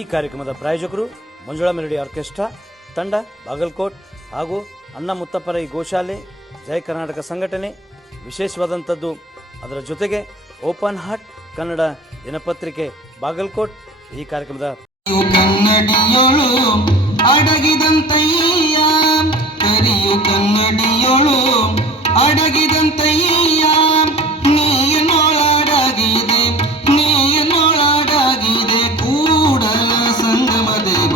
ಈ ಕಾರ್ಯಕ್ರಮದ ಪ್ರಾಯೋಜಕರು ಮಂಜುಳಾ ಮೆಲೋಡಿ ಆರ್ಕೆಸ್ಟ್ರಾ ತಂಡ ಬಾಗಲಕೋಟ್ ಹಾಗೂ ಅಣ್ಣ ಮುತ್ತಪ್ಪರೈ ಗೋಶಾಲೆ ಜಯ ಕರ್ನಾಟಕ ಸಂಘಟನೆ. ವಿಶೇಷವಾದಂಥದ್ದು ಅದರ ಜೊತೆಗೆ ಓಪನ್ ಹಾರ್ಟ್ ಕನ್ನಡ ದಿನಪತ್ರಿಕೆ ಬಾಗಲಕೋಟ್. ಈ ಕಾರ್ಯಕ್ರಮದ ಕನ್ನಡಿಯೋಳು ಅಡಗಿದಂತಯ್ಯ ಕರಿಯು ಕನ್ನಡಿಯೋಳು ಅಡಗಿದಂತಯ್ಯ ನೀಯನೊಳಡಗಿದೆ ನೀಯನೊಳಡಗಿದೆ ಕೂಡಲ ಸಂಗಮ ದೇವ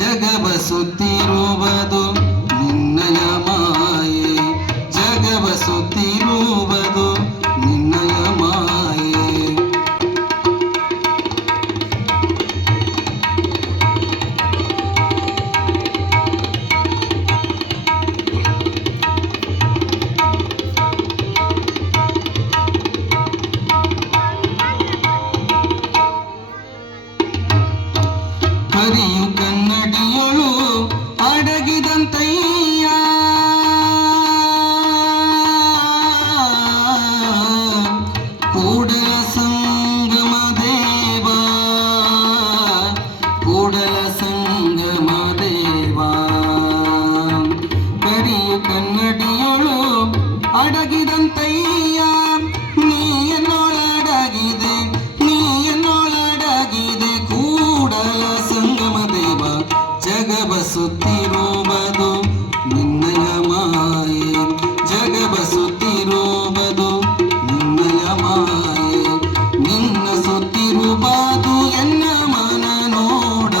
ಜಗವ ಸುತ್ತಿರುವುದು ನಿನ್ನಯ ಮಾಯೆ ಜಗವ ಸುತ್ತಿರುವುದು ನಿನ್ನಯ ಮಾಯೆ. ಕರಿಯು ಕನ್ನಡಿಯೊಳು ಅಡಗಿದಂತಯ್ಯ ಕೂಡಲ ಸಂಗಮ ದೇವ ಕೂಡಲ ಸಂಗಮ ದೇವ. ಕರಿಯು ಕನ್ನಡಿಯೊಳು ಅಡಗಿದಂತಯ್ಯ ನೀಯನೊಳಡಗಿದೆ ನೀಯನೊಳಡಗಿದೆ ಕೂಡಲ ಸಂಗಮ ದೇವ ಜಗವ ಸುತ್ತಿರುವುದು ನಿನ್ನಯ ಮಾಯೆ ಜಗವ ಸುತ್ತಿರುವುದು ನಿನ್ನಯ ಮಾಯೆ. ನಿನ್ನ ಸುತ್ತಿರುವುದು ಎನ್ನ ಮನ ನೋಡ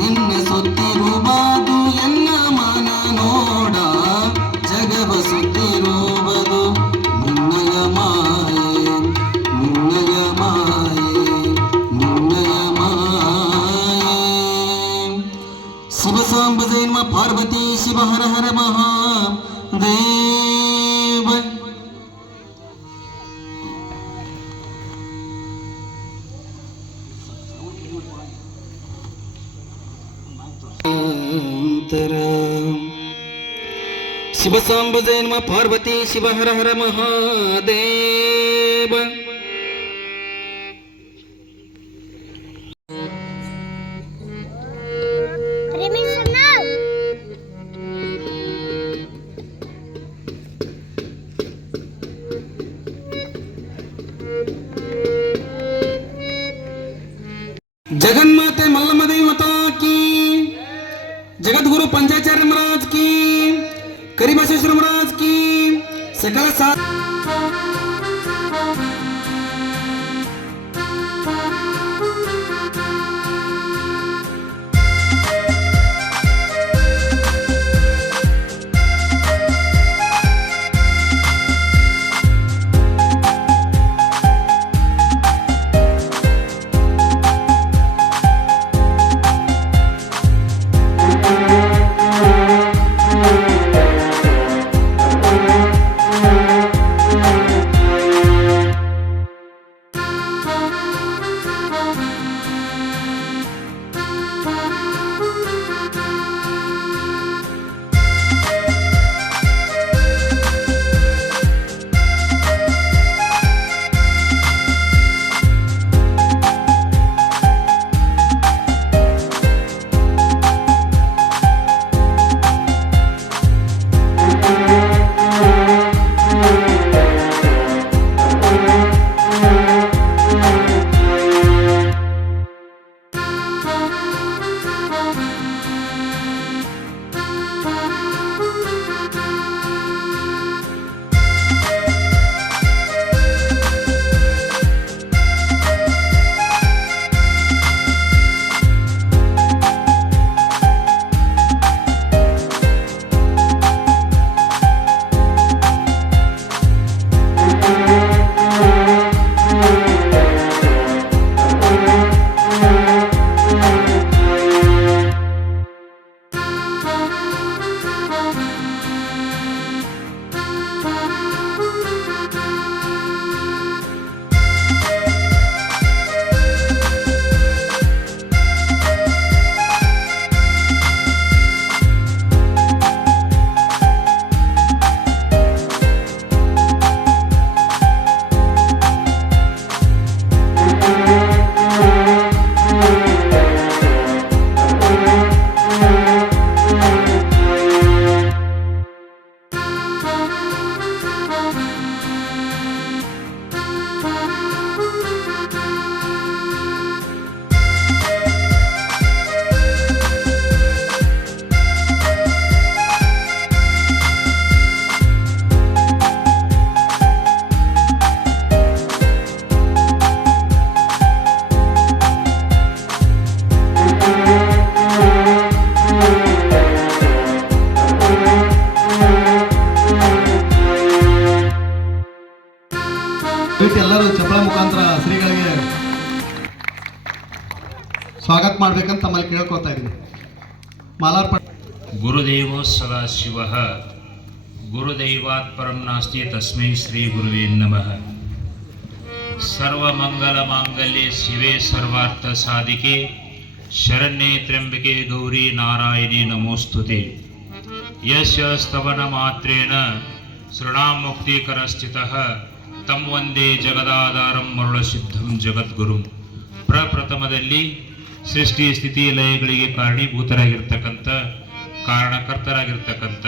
ನಿನ್ನ ಸುತ್ತಿರುವುದು ಎನ್ನ ಮನ ನೋಡ ಜಗವ ಸುತ್ತಿರುವುದು ನಿನ್ನಯ ಮಾಯೆ ನಿನ್ನಯ ಮಾಯೆ ನಿನ್ನಯ ಮಾಯೆ. ಶಿವ ಸಾಂಬ ಜೈನ್ಮ ಪಾರ್ವತಿ ಶಿವ ಹರ ಹರ ಮಹಾದೇವ. ಶಿವ ಸಾಂಬ ಜೈನ್ಮ ಪಾರ್ವತಿ ಶಿವ ಹರ ಹರ ಮಹಾದೇವ. जगन्माते मल्लम्मा देवी माता की, जगद्गुरु पंचाचार्य महाराज की, करीबसेश्वर महाराज की, सकल साथ ಸ್ವಾಗತ ಮಾಡ್ಬೇಕಂತ ತಮ್ಮಲ್ಲಿ ಕೇಳ್ಕೊತಾ ಇದ್ದೀನಿ. ಮಾಲಾರ್ಪಣೆ. ಗುರುದೇವೋ ಸದಾಶಿವಃ ಗುರುದೈವಾತ್ ಪರಂ ನಾಸ್ತಿ ತಸ್ಮೈ ಶ್ರೀ ಗುರುವೇ ನಮಃ. ಸರ್ವಮಂಗಲ ಮಾಂಗಲ್ಯೆ ಶಿವೆ ಸರ್ವಾರ್ಥ ಸಾಧಿಕೆ ಶರಣ್ಯೆ ತ್ರ್ಯಂಬಕೆ ಗೌರಿ ನಾರಾಯಣಿ ನಮೋಸ್ತುತೆ. ಯಸ್ಯ ಸ್ತವನ ಮಾತ್ರೇಣ ಸೃಣಾಂ ಮುಕ್ತಿಕರ ಸ್ಥಿತಃ ತಂ ವಂದೇ ಜಗದಾಧಾರಂ ಮರುಳಸಿದ್ಧಂ ಜಗದ್ಗುರುಂ. ಪ್ರಪ್ರಥಮದಲ್ಲಿ ಸೃಷ್ಟಿ ಸ್ಥಿತಿ ಲಯಗಳಿಗೆ ಕಾರಣೀಭೂತರಾಗಿರ್ತಕ್ಕಂಥ ಕಾರಣಕರ್ತರಾಗಿರ್ತಕ್ಕಂಥ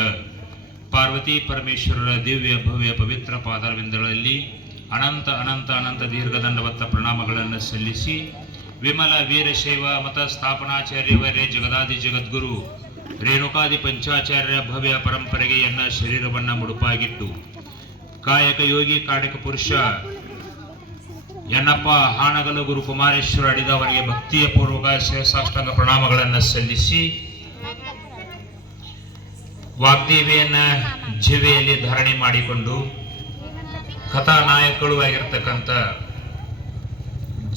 ಪಾರ್ವತಿ ಪರಮೇಶ್ವರರ ದಿವ್ಯ ಭವ್ಯ ಪವಿತ್ರ ಪಾದಾರವಿಂದಗಳಲ್ಲಿ ಅನಂತ ಅನಂತ ಅನಂತ ದೀರ್ಘದಂಡವತ್ತ ಪ್ರಣಾಮಗಳನ್ನು ಸಲ್ಲಿಸಿ ವಿಮಲ ವೀರಶೈವ ಮತ ಸ್ಥಾಪನಾಚಾರ್ಯವರೇ ಜಗದಾದಿ ಜಗದ್ಗುರು ರೇಣುಕಾದಿ ಪಂಚಾಚಾರ್ಯ ಭವ್ಯ ಪರಂಪರೆಗೆ ಎನ್ನ ಶರೀರವನ್ನು ಮುಡುಪಾಗಿಟ್ಟು ಕಾಯಕ ಯೋಗಿ ಕಾಣಿಕ ಪುರುಷ ಎನ್ನಪ್ಪ ಹಾನಗಲು ಗುರು ಕುಮಾರೇಶ್ವರ ಅಡಿದವರಿಗೆ ಭಕ್ತಿಯ ಪೂರ್ವಕ ಶಿರಸಾಷ್ಟಾಂಗ ಪ್ರಣಾಮಗಳನ್ನು ಸಲ್ಲಿಸಿ ವಾಗ್ದೇವಿಯನ್ನ ಜಿವೆಯಲ್ಲಿ ಧಾರಣೆ ಮಾಡಿಕೊಂಡು ಕಥಾನಾಯಕಗಳು ಆಗಿರ್ತಕ್ಕಂಥ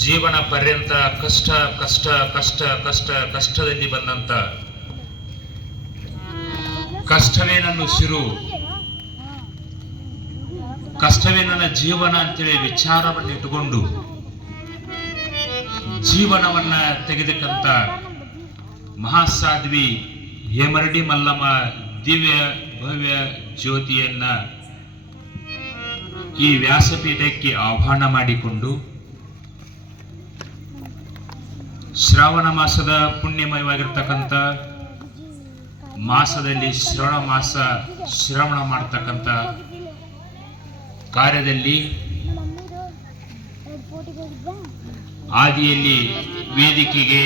ಜೀವನ ಪರ್ಯಂತ ಕಷ್ಟ ಕಷ್ಟ ಕಷ್ಟ ಕಷ್ಟ ಕಷ್ಟದಲ್ಲಿ ಬಂದಂತ ಕಷ್ಟವೇ ನನ್ನ ಉಸಿರು, ಕಷ್ಟವೇ ನನ್ನ ಜೀವನ ಅಂತೇಳಿ ವಿಚಾರವನ್ನು ಇಟ್ಟುಕೊಂಡು ಜೀವನವನ್ನ ತೆಗೆದಕ್ಕಂತ ಮಹಾಸಾಧ್ವಿ ಹೇಮರಡಿ ಮಲ್ಲಮ್ಮ ದಿವ್ಯ ಭವ್ಯ ಜ್ಯೋತಿಯನ್ನ ಈ ವ್ಯಾಸಪೀಠಕ್ಕೆ ಆಹ್ವಾನ ಮಾಡಿಕೊಂಡು ಶ್ರಾವಣ ಮಾಸದ ಪುಣ್ಯಮಯವಾಗಿರ್ತಕ್ಕಂಥ ಮಾಸದಲ್ಲಿ ಶ್ರವಣ ಮಾಸ ಶ್ರವಣ ಮಾಡತಕ್ಕಂಥ ಕಾರ್ಯದಲ್ಲಿ ಆದಿಯಲ್ಲಿ ವೇದಿಕೆಗೆ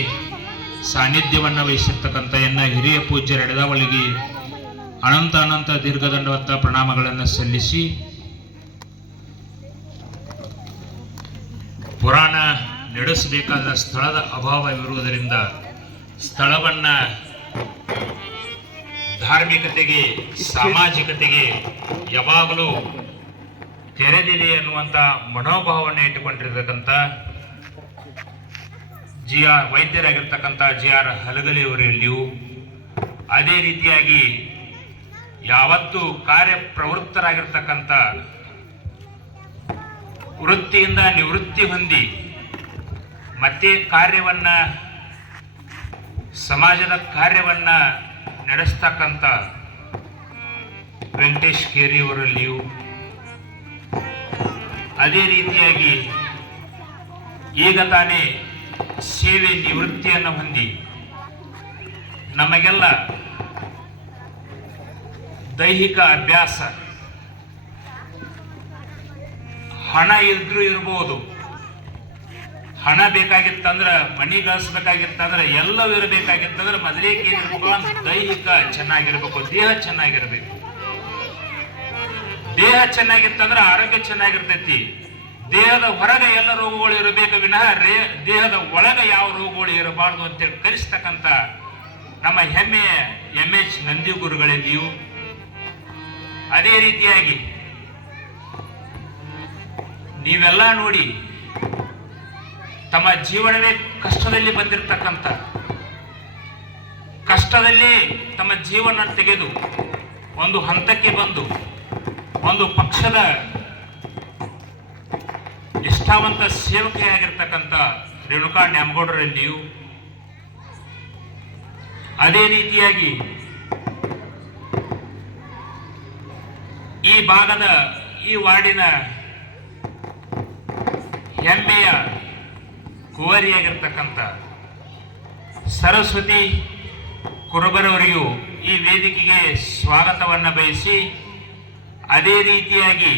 ಸಾನ್ನಿಧ್ಯವನ್ನು ವಹಿಸಿರ್ತಕ್ಕಂಥ ಎನ್ನ ಹಿರಿಯ ಪೂಜ್ಯರ ಎಡದವಳಿಗೆ ಅನಂತ ಅನಂತ ದೀರ್ಘದಂಡವತ್ತ ಪ್ರಣಾಮಗಳನ್ನು ಸಲ್ಲಿಸಿ ಪುರಾಣ ನಡೆಸಬೇಕಾದ ಸ್ಥಳದ ಅಭಾವವಿರುವುದರಿಂದ ಸ್ಥಳವನ್ನ ಧಾರ್ಮಿಕತೆಗೆ ಸಾಮಾಜಿಕತೆಗೆ ಯಾವಾಗಲೂ ತೆರೆದಿದೆ ಅನ್ನುವಂಥ ಮನೋಭಾವವನ್ನು ಇಟ್ಟುಕೊಂಡಿರ್ತಕ್ಕಂಥ ವೈದ್ಯರಾಗಿರ್ತಕ್ಕಂಥ GR ಹಲಗಲಿಯವರಲ್ಲಿಯೂ ಅದೇ ರೀತಿಯಾಗಿ ಯಾವತ್ತೂ ಕಾರ್ಯಪ್ರವೃತ್ತರಾಗಿರ್ತಕ್ಕಂಥ ವೃತ್ತಿಯಿಂದ ನಿವೃತ್ತಿ ಹೊಂದಿ ಮತ್ತೆ ಕಾರ್ಯವನ್ನ ಸಮಾಜದ ಕಾರ್ಯವನ್ನ ನಡೆಸ್ತಕ್ಕಂಥ ವೆಂಕಟೇಶ್ ಕೇರಿಯವರಲ್ಲಿಯೂ ಅದೇ ರೀತಿಯಾಗಿ ಈಗ ತಾನೇ ಸೇವೆ ನಿವೃತ್ತಿಯನ್ನು ಹೊಂದಿ ನಮಗೆಲ್ಲ ದೈಹಿಕ ಅಭ್ಯಾಸ ಹಣ ಇದ್ರೂ ಇರ್ಬೋದು, ಹಣ ಬೇಕಾಗಿತ್ತಂದ್ರೆ ಮನಿ ಗಳಿಸ್ಬೇಕಾಗಿತ್ತಂದ್ರೆ ಎಲ್ಲವೂ ಇರಬೇಕಾಗಿತ್ತಂದ್ರೆ ಮೊದಲಿಗೆ ಏನಿರ್ಬೇಕು, ದೈಹಿಕ ಚೆನ್ನಾಗಿರ್ಬೇಕು, ದೇಹ ಚೆನ್ನಾಗಿರ್ಬೇಕು. ದೇಹ ಚೆನ್ನಾಗಿತ್ತಂದ್ರೆ ಆರೋಗ್ಯ ಚೆನ್ನಾಗಿರ್ತೈತಿ. ದೇಹದ ಹೊರಗೆ ಎಲ್ಲ ರೋಗಗಳು ಇರಬೇಕು ವಿನಃ ದೇಹದ ಒಳಗೆ ಯಾವ ರೋಗಗಳು ಇರಬಾರ್ದು ಅಂತೇಳಿ ಕಲಿಸ್ತಕ್ಕಂಥ ನಮ್ಮ ಹೆಮ್ಮೆಯ MH ನಂದಿ ಗುರುಗಳಲ್ಲಿಯೂ ಅದೇ ರೀತಿಯಾಗಿ ನೀವೆಲ್ಲ ನೋಡಿ ತಮ್ಮ ಜೀವನವೇ ಕಷ್ಟದಲ್ಲಿ ಬಂದಿರತಕ್ಕಂಥ ಕಷ್ಟದಲ್ಲಿ ತಮ್ಮ ಜೀವನ ತೆಗೆದು ಒಂದು ಹಂತಕ್ಕೆ ಬಂದು ಒಂದು ಪಕ್ಷದ ನಿಷ್ಠಾವಂತ ಸೇವಕಿಯಾಗಿರ್ತಕ್ಕಂಥ ರೇಣುಕಾ ನ್ಯಾಮಗೌಡರಲ್ಲಿಯೂ ಅದೇ ರೀತಿಯಾಗಿ ಈ ಭಾಗದ ಈ ವಾರ್ಡಿನ ಹೆಮ್ಮೆಯ ಕುವರಿಯಾಗಿರ್ತಕ್ಕಂಥ ಸರಸ್ವತಿ ಕುರುಬರವರಿಗೂ ಈ ವೇದಿಕೆಗೆ ಸ್ವಾಗತವನ್ನು ಬಯಸಿ ಅದೇ ರೀತಿಯಾಗಿ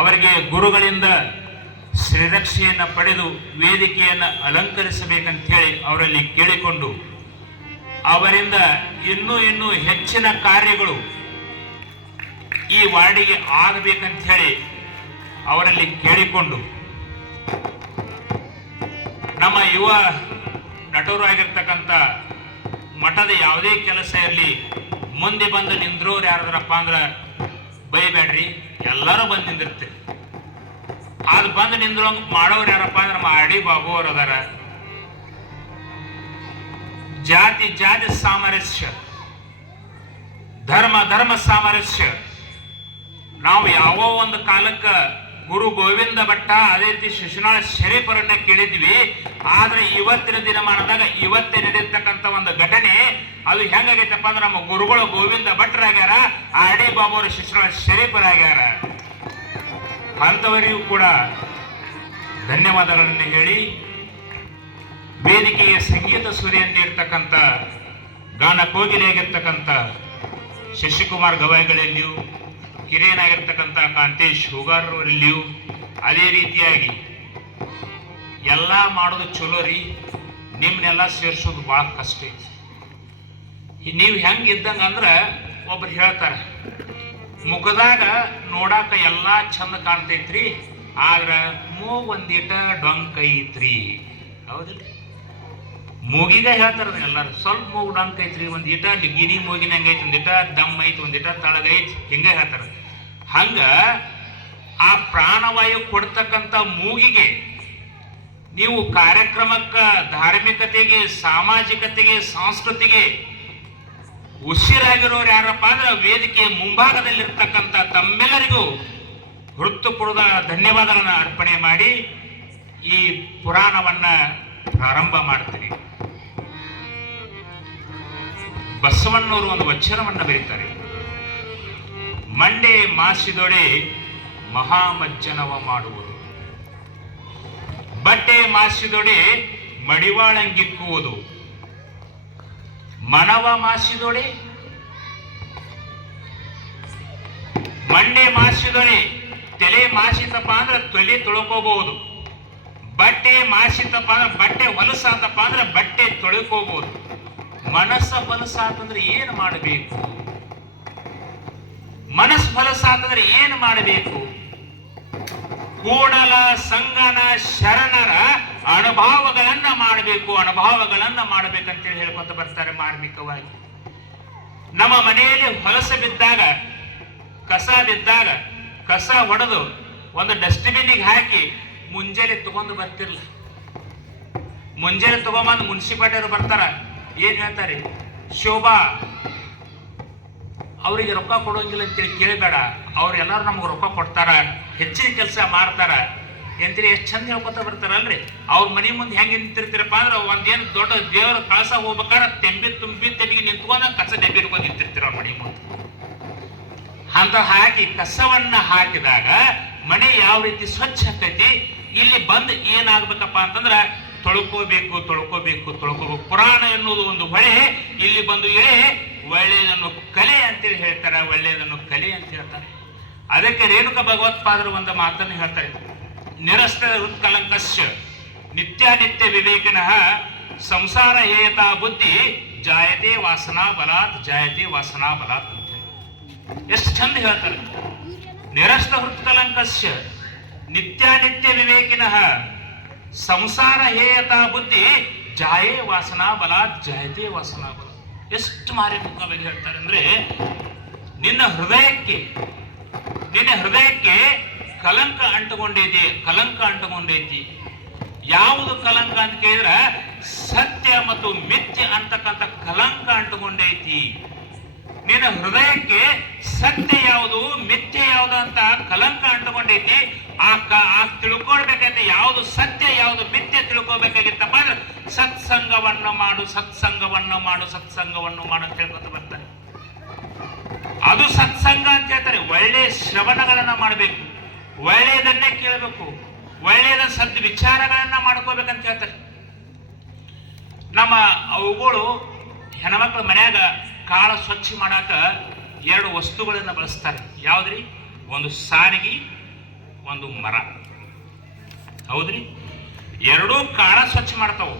ಅವರಿಗೆ ಗುರುಗಳಿಂದ ಶ್ರೀರಕ್ಷೆಯನ್ನು ಪಡೆದು ವೇದಿಕೆಯನ್ನು ಅಲಂಕರಿಸಬೇಕಂತ ಹೇಳಿ ಅವರಲ್ಲಿ ಕೇಳಿಕೊಂಡು ಅವರಿಂದ ಇನ್ನೂ ಹೆಚ್ಚಿನ ಕಾರ್ಯಗಳು ಈ ವಾರ್ಡಿಗೆ ಆಗಬೇಕಂತ ಹೇಳಿ ಅವರಲ್ಲಿ ಕೇಳಿಕೊಂಡು ನಮ್ಮ ಯುವ ನಟರು ಆಗಿರ್ತಕ್ಕಂಥ ಮಠದ ಯಾವುದೇ ಕೆಲಸ ಇರಲಿ ಮುಂದೆ ಬಂದು ನಿಂದ್ರೋರು ಯಾರದ್ರಪ್ಪ ಅಂದ್ರೆ ಬೈಬೇಡ್ರಿ, ಎಲ್ಲರೂ ಬಂದು ನಿಂದಿರ್ತೀರಿ. ಅದು ಬಂದು ನಿಂದ್ರಂಗೆ ಮಾಡೋರು ಯಾರಪ್ಪ ಅಂದ್ರೆ ನಮ್ಮ RD ಬಾಬು ಅವರು ಅದಾರ, ಜಾತಿ ಜಾತಿ ಸಾಮರಸ್ಯ, ಧರ್ಮ ಧರ್ಮ ಸಾಮರಸ್ಯ. ನಾವು ಯಾವ ಒಂದು ಕಾಲಕ್ಕ ಗುರು ಗೋವಿಂದ ಭಟ್ಟ ಅದೇ ರೀತಿ ಶಿಶುನಾಳ ಶರೀಫರನ್ನ ಕೇಳಿದ್ವಿ. ಆದ್ರೆ ಇವತ್ತಿನ ದಿನಮಾನದಾಗ ಇವತ್ತೇ ನಡೆಯತಕ್ಕಂತ ಒಂದು ಘಟನೆ ಅದು ಹೆಂಗಾಗೈತಪ್ಪ ಅಂದ್ರೆ ನಮ್ಮ ಗುರುಗಳು ಗೋವಿಂದ ಭಟ್ರಾಗ್ಯಾರ, ಆರ್ ಡಿ ಬಾಬು ಅವರು ಶಿಶುನಾಳ ಶರೀಫರಾಗ್ಯಾರ. ಅಂತವರಿಗೂ ಕೂಡ ಧನ್ಯವಾದಗಳನ್ನು ಹೇಳಿ, ವೇದಿಕೆಯ ಸಂಗೀತ ಸೂರ್ಯಂದಿರ್ತಕ್ಕಂಥ ಗಾನ ಕೋಗಿಲೆಯಾಗಿರ್ತಕ್ಕಂಥ ಶಶಿಕುಮಾರ್ ಗವಾಯಿಗಳಲ್ಲಿಯೂ, ಹಿರಿಯನಾಗಿರ್ತಕ್ಕಂಥ ಕಾಂತೇಶ್ ಹೂಗಾರರಲ್ಲಿಯೂ, ಅದೇ ರೀತಿಯಾಗಿ ಎಲ್ಲ ಮಾಡೋದು ಚಲೋ ರೀ, ನಿಮ್ಮನ್ನೆಲ್ಲ ಸೇರಿಸೋದು ಭಾಳ ಕಷ್ಟ ಐತಿ. ನೀವು ಹೆಂಗೆ ಇದ್ದಂಗೆ ಅಂದ್ರೆ ಒಬ್ರು ಹೇಳ್ತಾರೆ, ಮುಖದಾಗ ನೋಡಾಕ ಎಲ್ಲ ಚಂದ ಕಾಣ್ತೈತ್ರಿ, ಆದ್ರೆ ಮೂಗ್ ಒಂದಿಟ ಡೊಂಕ್ ಐತ್ರಿ. ಹೌದಿಲ್ಲ? ಮೂಗಿಗ ಹೇಳ್ತಾರ ಎಲ್ಲಾರು, ಸ್ವಲ್ಪ ಮೂಗು ಡೊಂಕ್ ಐತ್ರಿ, ಒಂದಿಟ ಗಿನಿ ಮೂಗಿನ ಹಂಗೈತಿ, ಒಂದಿಟ ದಮ್ ಐತಿ, ಒಂದಿಟ ತಳಗೈತಿ, ಹಿಂಗೆ ಹೇಳ್ತಾರ. ಹಂಗ ಆ ಪ್ರಾಣವಾಯು ಕೊಡ್ತಕ್ಕಂಥ ಮೂಗಿಗೆ ನೀವು ಕಾರ್ಯಕ್ರಮಕ್ಕ, ಧಾರ್ಮಿಕತೆಗೆ, ಸಾಮಾಜಿಕತೆಗೆ, ಸಂಸ್ಕೃತಿಗೆ ಉಸಿರಾಗಿರೋರು ಯಾರಪ್ಪ ಅಂದ್ರೆ ವೇದಿಕೆಯ ಮುಂಭಾಗದಲ್ಲಿರ್ತಕ್ಕಂಥ ತಮ್ಮೆಲ್ಲರಿಗೂ ಹೃತ್ಪೂರ್ವಕ ಧನ್ಯವಾದಗಳನ್ನು ಅರ್ಪಣೆ ಮಾಡಿ ಈ ಪುರಾಣವನ್ನ ಪ್ರಾರಂಭ ಮಾಡ್ತೀವಿ. ಬಸವಣ್ಣವರು ಒಂದು ವಚನವನ್ನ ಬರೀತಾರೆ, ಮಂಡೆ ಮಾಸಿದೊಡೆ ಮಹಾಮಜ್ಜನವ ಮಾಡುವುದು, ಬಟ್ಟೆ ಮಾಸಿದೊಡೆ ಮಡಿವಾಳಂಗಿಕ್ಕುವುದು, ಮನವ ಮಾಸಿದೊಡೆ ಮಂಡೆ ಮಾಸಿದೊಡೆ ತಲೆ ಮಾಸಿತಪ್ಪ ಅಂದ್ರೆ ತೊಲೆ ತೊಳ್ಕೋಬಹುದು, ಬಟ್ಟೆ ಮಾಸಿತಪ್ಪ ಅಂದ್ರೆ ಬಟ್ಟೆ ಹೊಲಸಾತಪ್ಪ ಅಂದ್ರೆ ಬಟ್ಟೆ ತೊಳ್ಕೋಬಹುದು. ಮನಸ್ಸ ಹೊಲಸಾತಂದ್ರೆ ಏನು ಮಾಡಬೇಕು? ಮನಸ್ಸು ಹೊಲಸಾತಂದ್ರೆ ಏನು ಮಾಡಬೇಕು? ಕೂಡಲ ಸಂಗನ ಶರಣರ ಅನುಭವಗಳನ್ನ ಮಾಡಬೇಕು, ಅನುಭವಗಳನ್ನ ಮಾಡಬೇಕಂತೇಳಿ ಹೇಳ್ಕೊಂತ ಬರ್ತಾರೆ ಮಾರ್ಮಿಕವಾಗಿ. ನಮ್ಮ ಮನೆಯಲ್ಲಿ ಹೊಲಸ ಬಿದ್ದಾಗ, ಕಸ ಬಿದ್ದಾಗ, ಕಸ ಹೊಡೆದು ಒಂದು ಡಸ್ಟ್ಬಿನ್ನಿಗೆ ಹಾಕಿ ಮುಂಜಾನೆ ತಗೊಂಡು ಬರ್ತಿರ್ಲ. ಮುಂಜಾನೆ ತಗೊಂಬಂದು ಮುನ್ಸಿಪಾಲ್ಟಿಯವರು ಬರ್ತಾರ, ಏನ್ ಹೇಳ್ತಾರೆ, ಶೋಭಾ ಅವರಿಗೆ ರೊಕ್ಕ ಕೊಡೋಂಗಿಲ್ಲ ಅಂತೇಳಿ ಕೇಳಬೇಡ, ಅವ್ರೆಲ್ಲರೂ ನಮ್ಗೆ ರೊಕ್ಕ ಕೊಡ್ತಾರ, ಹೆಚ್ಚಿನ ಕೆಲಸ ಮಾಡ್ತಾರ ಎಂತೇಳಿ ಎಷ್ಟು ಚಂದ ಹೇಳ್ಕೊತ ಬರ್ತಾರಲ್ರಿ. ಅವ್ರ ಮನೆ ಮುಂದೆ ಹೆಂಗೆ ನಿಂತಿರ್ತೀರಪ್ಪ ಅಂದ್ರೆ ಒಂದೇನು ದೊಡ್ಡ ದೇವ್ರ ಕಳಸ ಹೋಗ್ಬೇಕಾರ ತೆಂಬಿ ತುಂಬಿ ತೆಂಬಿಗೆ ನಿಂತ್ಕೊಂಡ ಕಸ ಡಬ್ಬಿ ಹಿಡ್ಕೊಂಡು ನಿಂತಿರ್ತೀರ ಅವ್ರ ಮನೆ ಮುಂದೆ. ಅಂತ ಹಾಕಿ ಕಸವನ್ನ ಹಾಕಿದಾಗ ಮನೆ ಯಾವ ರೀತಿ ಸ್ವಚ್ಛ ಆಕೈತಿ. ಇಲ್ಲಿ ಬಂದು ಏನಾಗ್ಬೇಕಪ್ಪ ಅಂತಂದ್ರ ತೊಳ್ಕೋಬೇಕು, ತೊಳ್ಕೋಬೇಕು, ತೊಳ್ಕೋಬೇಕು. ಪುರಾಣ ಎನ್ನುವುದು ಒಂದು ಹೊಳೆ, ಇಲ್ಲಿ ಬಂದು ಎಳೆ ಒಳ್ಳೆಯದನ್ನು ಕಲೆ ಅಂತೇಳಿ ಹೇಳ್ತಾರೆ, ಒಳ್ಳೆಯದನ್ನು ಕಲೆ ಅಂತ ಹೇಳ್ತಾರೆ. ಅದಕ್ಕೆ ರೇಣುಕ ಭಗವತ್ಪಾದರು ಒಂದು ಮಾತನ್ನು ಹೇಳ್ತಾರೆ, ನಿರಸ್ತ ಹೃತ್ಕಲಂಕಸ್ಯ ನಿತ್ಯಾನಿತ್ಯ ವಿವೇಕಿನಃ ಸಂಸಾರ ಹೇಯತಾ ಬುದ್ಧಿ ಜಾಯತೆ ವಾಸನಾ ಬಲಾತ್, ಜಾಯತೆ ವಾಸನಾ ಬಲಾತ್ ಅಂತ ಹೇಳಿ ಎಷ್ಟು ಚಂದ ಹೇಳ್ತಾರೆ. ನಿರಸ್ತ ಹೃತ್ಕಲಂಕಸ್ಯ ನಿತ್ಯಾನಿತ್ಯ ವಿವೇಕಿನಃ ಸಂಸಾರ ಹೇಯತಾ ಬುದ್ಧಿ ಜಾಯೇ ವಾಸನಾ ಬಲಾತ್, ಜಾಯತೆ ವಾಸನಾ ಬಲಾತ್. ಎಷ್ಟು ಮಾರ್ಮಿಕವಾಗಿ ಹೇಳ್ತಾರೆ ಅಂದ್ರೆ, ನಿನ್ನ ಹೃದಯಕ್ಕೆ ಕಲಂಕ ಅಂಟುಕೊಂಡೈತಿ, ಕಲಂಕ ಅಂಟುಕೊಂಡೈತಿ. ಯಾವುದು ಕಲಂಕ ಅಂತ ಕೇಳಿದ್ರೆ ಸತ್ಯ ಮತ್ತು ಮಿಥ್ಯ ಅಂತಕ್ಕಂಥ ಕಲಂಕ ಅಂಟುಕೊಂಡೈತಿ. ನಿನ್ನ ಹೃದಯಕ್ಕೆ ಸತ್ಯ ಯಾವುದು ಮಿಥ್ಯ ಯಾವುದು ಅಂತ ಕಲಂಕ ಅಂಟುಕೊಂಡೈತಿ. ಆ ತಿಳ್ಕೊಳ್ಬೇಕಂದ್ರೆ ಯಾವುದು ಸತ್ಯ ಯಾವುದು ಮಿಥ್ಯ ತಿಳ್ಕೊಬೇಕಾಗಿತ್ತಪ್ಪ ಅಂದ್ರೆ ಸತ್ಸಂಗವನ್ನು ಮಾಡು, ಸತ್ಸಂಗವನ್ನು ಮಾಡು, ಸತ್ಸಂಗವನ್ನು ಮಾಡು ಅಂತ ಹೇಳ್ಕೊತ ಬರ್ತಾರೆ. ಅದು ಸತ್ಸಂಗ ಅಂತ ಹೇಳ್ತಾರೆ. ಒಳ್ಳೆ ಶ್ರವಣಗಳನ್ನ ಮಾಡಬೇಕು, ಒಳ್ಳೆಯದನ್ನೇ ಕೇಳಬೇಕು, ಒಳ್ಳೆಯದ ಸದ್ ವಿಚಾರಗಳನ್ನ ಮಾಡ್ಕೋಬೇಕಂತ ಹೇಳ್ತಾರೆ. ನಮ್ಮ ಅವುಗಳು ಹೆಣ್ಮಕ್ಳ ಮನ್ಯಾಗ ಕಾಳ ಸ್ವಚ್ಛ ಮಾಡಾಕ ಎರಡು ವಸ್ತುಗಳನ್ನ ಬಳಸ್ತಾರೆ. ಯಾವ್ದ್ರಿ? ಒಂದು ಸಾರಿಗೆ, ಒಂದು ಮರ. ಹೌದ್ರಿ? ಎರಡೂ ಕಾಳ ಸ್ವಚ್ಛ ಮಾಡ್ತಾವ.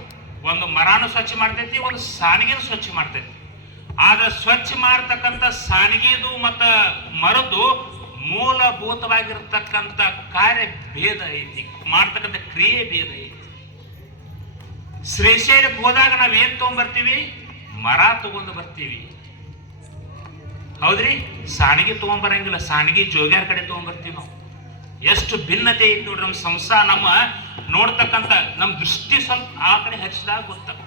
ಒಂದು ಮರನು ಸ್ವಚ್ಛ ಮಾಡ್ತೈತಿ, ಒಂದು ಸಾನಿಗೆನು ಸ್ವಚ್ಛ ಮಾಡ್ತೈತಿ. ಆದ್ರೆ ಸ್ವಚ್ಛ ಮಾಡ್ತಕ್ಕಂಥ ಸಾನಿಗೆದು ಮತ್ತ ಮರದ್ದು ಮೂಲಭೂತವಾಗಿರ್ತಕ್ಕಂಥ ಕಾರ್ಯ ಭೇದ ಐತಿ, ಮಾಡ್ತಕ್ಕಂಥ ಕ್ರಿಯೆ ಭೇದ ಐತಿ. ಶ್ರೀಶೈಲಕ್ಕೆ ಹೋದಾಗ ನಾವ್ ಏನ್ ತಗೊಂಡ್ಬರ್ತೀವಿ? ಮರ ತಗೊಂಡು ಬರ್ತೀವಿ. ಹೌದ್ರಿ? ಸಾಣಿಗೆ ತಗೊಂಡ್ಬರಂಗಿಲ್ಲ, ಸಾಣಿಗೆ ಜೋಗ್ಯಾರ ಕಡೆ ತಗೊಂಡ್ಬರ್ತೀವಿ ನಾವು. ಎಷ್ಟು ಭಿನ್ನತೆ ಐತಿ ನೋಡ್ರಿ ನಮ್ಮ ಸಂಸಾರ. ನಮ್ಮ ನೋಡ್ತಕ್ಕಂಥ ನಮ್ಮ ದೃಷ್ಟಿ ಸ್ವಲ್ಪ ಆ ಕಡೆ ಹಚ್ಚಿದಾಗ ಗೊತ್ತಾಗ.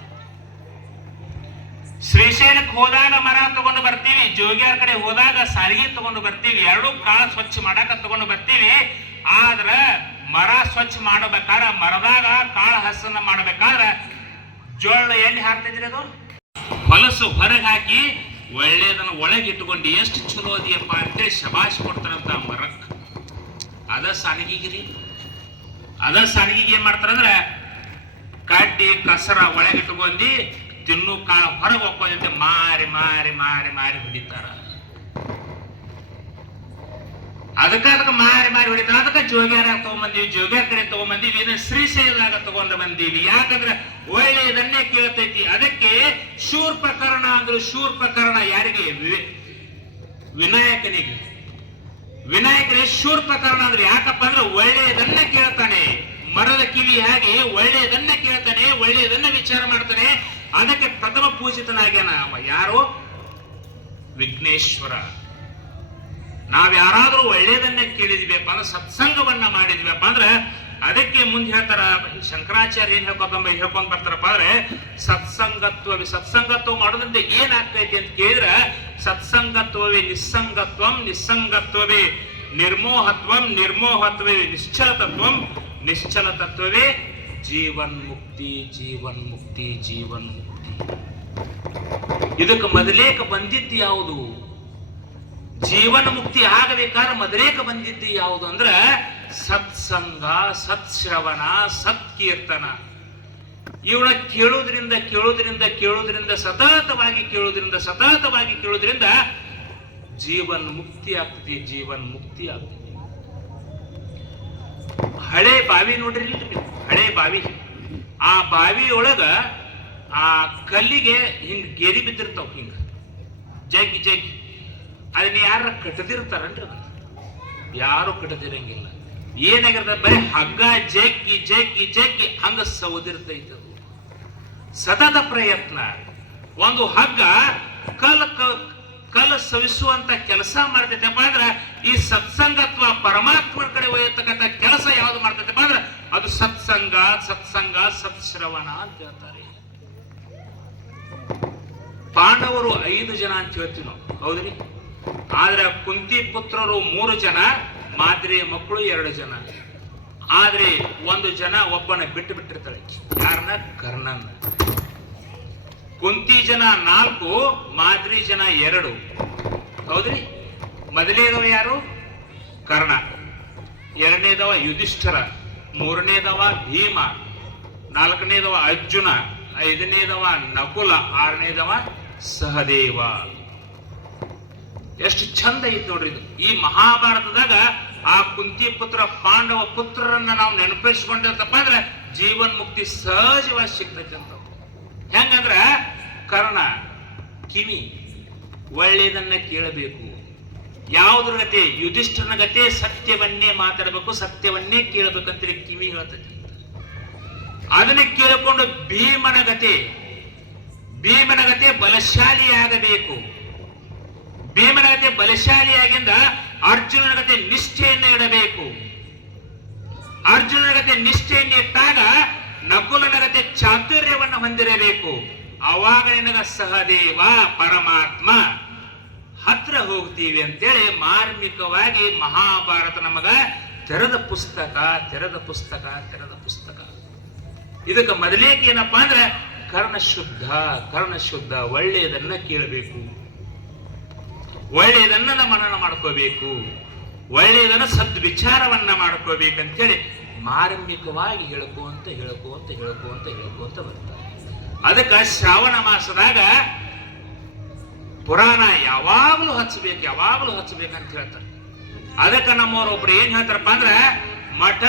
ಶ್ರೀಶೈಲಕ್ಕೆ ಹೋದಾಗ ಮರ ತಗೊಂಡು ಬರ್ತೀವಿ, ಜೋಗಿಯಾರ ಕಡೆ ಹೋದಾಗ ಸಾರಿಗೆ ತಗೊಂಡು ಬರ್ತೀವಿ, ಎರಡೂ ಕಾಳ ಸ್ವಚ್ಛ ಮಾಡಾಕ ತಗೊಂಡು ಬರ್ತೀವಿ. ಆದ್ರ ಮರ ಸ್ವಚ್ಛ ಮಾಡಬೇಕಾದ್ರ ಮರದಾಗ ಕಾಳ ಹಸನ ಮಾಡಬೇಕಾದ್ರ ಜೋಳ ಎಣ್ಣೆ ಹಾಕ್ತಿದ್ರಿ, ಅದು ಹೊಲಸು ಹೊರಗೆ ಹಾಕಿ ಒಳ್ಳೇದನ್ನ ಒಳಗೆ ಇಟ್ಕೊಂಡು ಎಷ್ಟು ಚಲೋ ಅದಿಯಪ್ಪ ಅಂತೇಳಿ ಶಬಾಷ್ ಕೊಡ್ತಾರಂತ ಮರಕ್ಕೆ. ಅದ ಸಾನಿಗಿರಿ. ಅದ ಸಾನಿಗೆ ಏನ್ ಮಾಡ್ತಾರಂದ್ರ ಕಡ್ಡಿ ಕಸರ ಒಳಗಿಟ್ಕೊಂಡಿ ತಿನ್ನು ಕಾಳ ಹೊರಗೆ ಹೋಗ್ಕೊಂಡಂತೆ ಮಾರಿ ಮಾರಿ ಮಾರಿ ಮಾರಿ ಹೊಡಿತಾರ. ಅದಕ್ಕೆ ಮಾರಿ ಮಾರಿ ಹೊಡಿತಾರ. ಅದಕ್ಕೆ ಜೋಗ್ಯಾರ ತಗೊಂಬಂದೀವಿ, ಜೋಗ್ಯಾರ ಕಡೆ ತಗೊಂಬಂದೀವಿ, ಇದನ್ನ ಶ್ರೀಶೈಲದಾಗ ತಗೊಂಡು ಬಂದೀವಿ. ಯಾಕಂದ್ರೆ ಒಳ್ಳೆಯದನ್ನೇ ಕೇಳ್ತೈತಿ. ಅದಕ್ಕೆ ಶೂರ್ಪಕರ್ಣ ಅಂದ್ರು. ಶೂರ್ಪಕರ್ಣ ಯಾರಿಗೆ? ವಿನಾಯಕನಿಗೆ. ವಿನಾಯಕನಿಗೆ ಶೂರ್ಪಕರ್ಣ ಅಂದ್ರೆ ಯಾಕಪ್ಪ ಅಂದ್ರೆ ಒಳ್ಳೆಯದನ್ನ ಕೇಳ್ತಾನೆ. ಮರದ ಕಿವಿ ಹಾಗೆ ಒಳ್ಳೆಯದನ್ನ ಕೇಳ್ತಾನೆ, ಒಳ್ಳೆಯದನ್ನ ವಿಚಾರ ಮಾಡ್ತಾನೆ. ಅದಕ್ಕೆ ಪ್ರಥಮ ಪೂಜಿತನಾಗ್ಯಾನ ಅವ. ಯಾರು? ವಿಘ್ನೇಶ್ವರ. ನಾವ್ಯಾರಾದ್ರೂ ಒಳ್ಳೆಯದನ್ನ ಕೇಳಿದ್ವಿಪ್ಪ ಅಂದ್ರೆ, ಸತ್ಸಂಗವನ್ನ ಮಾಡಿದ್ವಿಪ್ಪ ಅಂದ್ರೆ, ಅದಕ್ಕೆ ಮುಂದೆ ಹೇಳ್ತಾರ ಶಂಕರಾಚಾರ್ಯ ಏನ್ ಹೇಳ್ಕೊಂಡ್ ಬರ್ತಾರಪ್ಪ ಅಂದ್ರೆ, ಸತ್ಸಂಗತ್ವ ಮಾಡೋದ್ರಿಂದ ಏನಾಗ್ತೈತಿ ಅಂತ ಕೇಳಿದ್ರೆ, ಸತ್ಸಂಗತ್ವವೇ ನಿಸ್ಸಂಗತ್ವಂ, ನಿಸ್ಸಂಗತ್ವವೇ ನಿರ್ಮೋಹತ್ವಂ, ನಿರ್ಮೋಹತ್ವವೇ ನಿಶ್ಚಲತತ್ವಂ, ನಿಶ್ಚಲತತ್ವವೇ ಜೀವನ್ಮುಕ್ತಿ, ಜೀವನ್ಮುಕ್ತಿ, ಜೀವನ್ಮುಕ್ತಿ. ಇದಕ್ಕೆ ಮೊದಲೇಕ ಬಂದಿದ್ದು ಯಾವುದು? ಜೀವನ ಮುಕ್ತಿ ಆಗಬೇಕಾದ್ರೆ ಮೊದಲೇಕ ಬಂದಿದ್ದು ಯಾವುದು ಅಂದ್ರೆ ಸತ್ಸಂಗ, ಸತ್ಶ್ರವಣ, ಸತ್ಕೀರ್ತನ. ಇವಳ ಕೇಳೋದ್ರಿಂದ ಕೇಳೋದ್ರಿಂದ ಕೇಳೋದ್ರಿಂದ ಸತತವಾಗಿ ಕೇಳೋದ್ರಿಂದ ಸತತವಾಗಿ ಕೇಳೋದ್ರಿಂದ ಜೀವನ್ ಮುಕ್ತಿ ಆಗ್ತದೆ, ಜೀವನ್ ಮುಕ್ತಿ ಆಗ್ತದೆ. ಹಳೆ ಬಾವಿ ನೋಡ್ರಿ ನೀವು, ಹಳೆ ಬಾವಿ. ಆ ಬಾವಿಯೊಳಗ ಆ ಕಲ್ಲಿಗೆ ಹಿಂಗ್ ಗೆರಿ ಬಿದ್ದಿರ್ತಾವ, ಹಿಂಗ ಜಗ್ಗಿ ಜಗ್ಗಿ. ಅದನ್ನ ಯಾರ ಕಟ್ಟದಿರ್ತಾರನ್ರಿ? ಯಾರು ಕಟ್ಟದಿರಂಗಿಲ್ಲ. ಏನಾಗಿರ್ತದೆ? ಬರೀ ಹಗ್ಗ ಜಗ್ಗಿ ಜಗ್ಗಿ ಜಗ್ಗಿ ಹಂಗ ಸವದಿರ್ತೈತೆ. ಸತತ ಪ್ರಯತ್ನ. ಒಂದು ಹಗ್ಗ ಕಲ್ಲ ಸವಿಸುವಂತ ಕೆಲಸ ಮಾಡ್ತೈತಪ್ಪ ಅಂದ್ರೆ, ಈ ಸತ್ಸಂಗತ್ವ ಪರಮಾತ್ಮನ ಕಡೆ ಒಯ್ಯತಕ್ಕಂಥ ಕೆಲಸ ಯಾವ್ದು ಮಾಡ್ತೈತಪ್ಪ ಅಂದ್ರೆ ಅದು ಸತ್ಸಂಗ, ಸತ್ಸಂಗ, ಸತ್ಶ್ರವಣ ಅಂತ ಹೇಳ್ತಾರೆ. ಪಾಂಡವರು 5 ಜನ ಅಂತ ಹೇಳ್ತೀವಿ ನಾವು, ಹೌದ್ರಿ? ಆದ್ರೆ ಕುಂತಿ ಪುತ್ರರು 3 ಜನ, ಮಾದ್ರಿಯ ಮಕ್ಕಳು 2 ಜನ. ಆದ್ರೆ 1 ಜನ ಒಬ್ಬನ ಬಿಟ್ಟು ಬಿಟ್ಟಿರ್ತಾಳೆ. ಯಾರನ್ನ? ಕರ್ಣನ್. ಕುಂತಿ ಜನ 4, ಮಾದ್ರಿ ಜನ 2, ಹೌದ್ರಿ? ಮೊದಲನೇದವ ಯಾರು? ಕರ್ಣ. ಎರಡನೇದವ ಯುಧಿಷ್ಠಿರ, ಮೂರನೇದವ ಭೀಮ, 4ನೇದವ ಅರ್ಜುನ, 5ನೇದವ ನಕುಲ, 6ನೇದವ ಸಹದೇವ. ಎಷ್ಟು ಚಂದ ಐತಿ ನೋಡ್ರಿ ಇದು. ಈ ಮಹಾಭಾರತದಾಗ ಆ ಕುಂತಿ ಪುತ್ರ ಪಾಂಡವ ಪುತ್ರರನ್ನ ನಾವು ನೆನಪಿಸ್ಕೊಂಡಂತಪ್ಪ ಅಂದ್ರೆ ಜೀವನ್ ಮುಕ್ತಿ ಸಹಜವಾಗಿ ಸಿಗ್ತೈತಿ ಅಂತ. ಹೆಂಗಂದ್ರ ಕರ್ಣ ಕಿವಿ ಒಳ್ಳೆಯದನ್ನ ಕೇಳಬೇಕು. ಯಾವುದ್ರ ಗತೆ? ಯುಧಿಷ್ಠಿರನ ಗತೆ ಸತ್ಯವನ್ನೇ ಮಾತಾಡಬೇಕು, ಸತ್ಯವನ್ನೇ ಕೇಳಬೇಕಂತೇಳಿ ಕಿವಿ ಹೇಳ್ತೈತಿ. ಅದನ್ನ ಕೇಳಿಕೊಂಡು ಭೀಮನ ಗತೆ ಬಲಶಾಲಿಯಾಗಬೇಕು. ಭೀಮನ ಗತೆ ಬಲಶಾಲಿಯಾಗಿಂದ ಅರ್ಜುನನ ಗತೆ ನಿಷ್ಠೆಯನ್ನ ಇಡಬೇಕು. ಅರ್ಜುನನ ಗತೆ ನಿಷ್ಠೆಯನ್ನು ಇಟ್ಟಾಗ ನಕುಲನ ಗತೆ ಚಾತುರ್ಯವನ್ನು ಹೊಂದಿರಬೇಕು. ಅವಾಗ ನಿನಗ ಸಹದೇವ ಪರಮಾತ್ಮ ಹತ್ರ ಹೋಗ್ತೀವಿ ಅಂತೇಳಿ ಮಾರ್ಮಿಕವಾಗಿ ಮಹಾಭಾರತ ನಮಗ ತೆರೆದ ಪುಸ್ತಕ, ತೆರೆದ ಪುಸ್ತಕ, ತೆರೆದ ಪುಸ್ತಕ. ಇದಕ್ಕೆ ಮೊದಲೇಕೆ ಏನಪ್ಪಾ ಅಂದ್ರೆ ಕರ್ಣ ಶುದ್ಧ, ಒಳ್ಳೆಯದನ್ನ ಕೇಳಬೇಕು, ಒಳ್ಳೆಯದನ್ನ ಮನನ ಮಾಡ್ಕೋಬೇಕು, ಒಳ್ಳೆಯದನ್ನ ಸದ್ವಿಚಾರವನ್ನ ಮಾಡ್ಕೋಬೇಕಂತೇಳಿ ಮಾರ್ಮಿಕವಾಗಿ ಹೇಳ್ಕೊಂತ ಬರ್ತಾರೆ. ಅದಕ್ಕೆ ಶ್ರಾವಣ ಮಾಸದಾಗ ಪುರಾಣ ಯಾವಾಗಲೂ ಹಚ್ಚಬೇಕಂತ ಹೇಳ್ತಾರೆ. ಅದಕ್ಕೆ ನಮ್ಮವ್ರೊಬ್ರು ಏನ್ ಹೇಳ್ತಾರಪ್ಪ ಅಂದ್ರೆ ಮಠ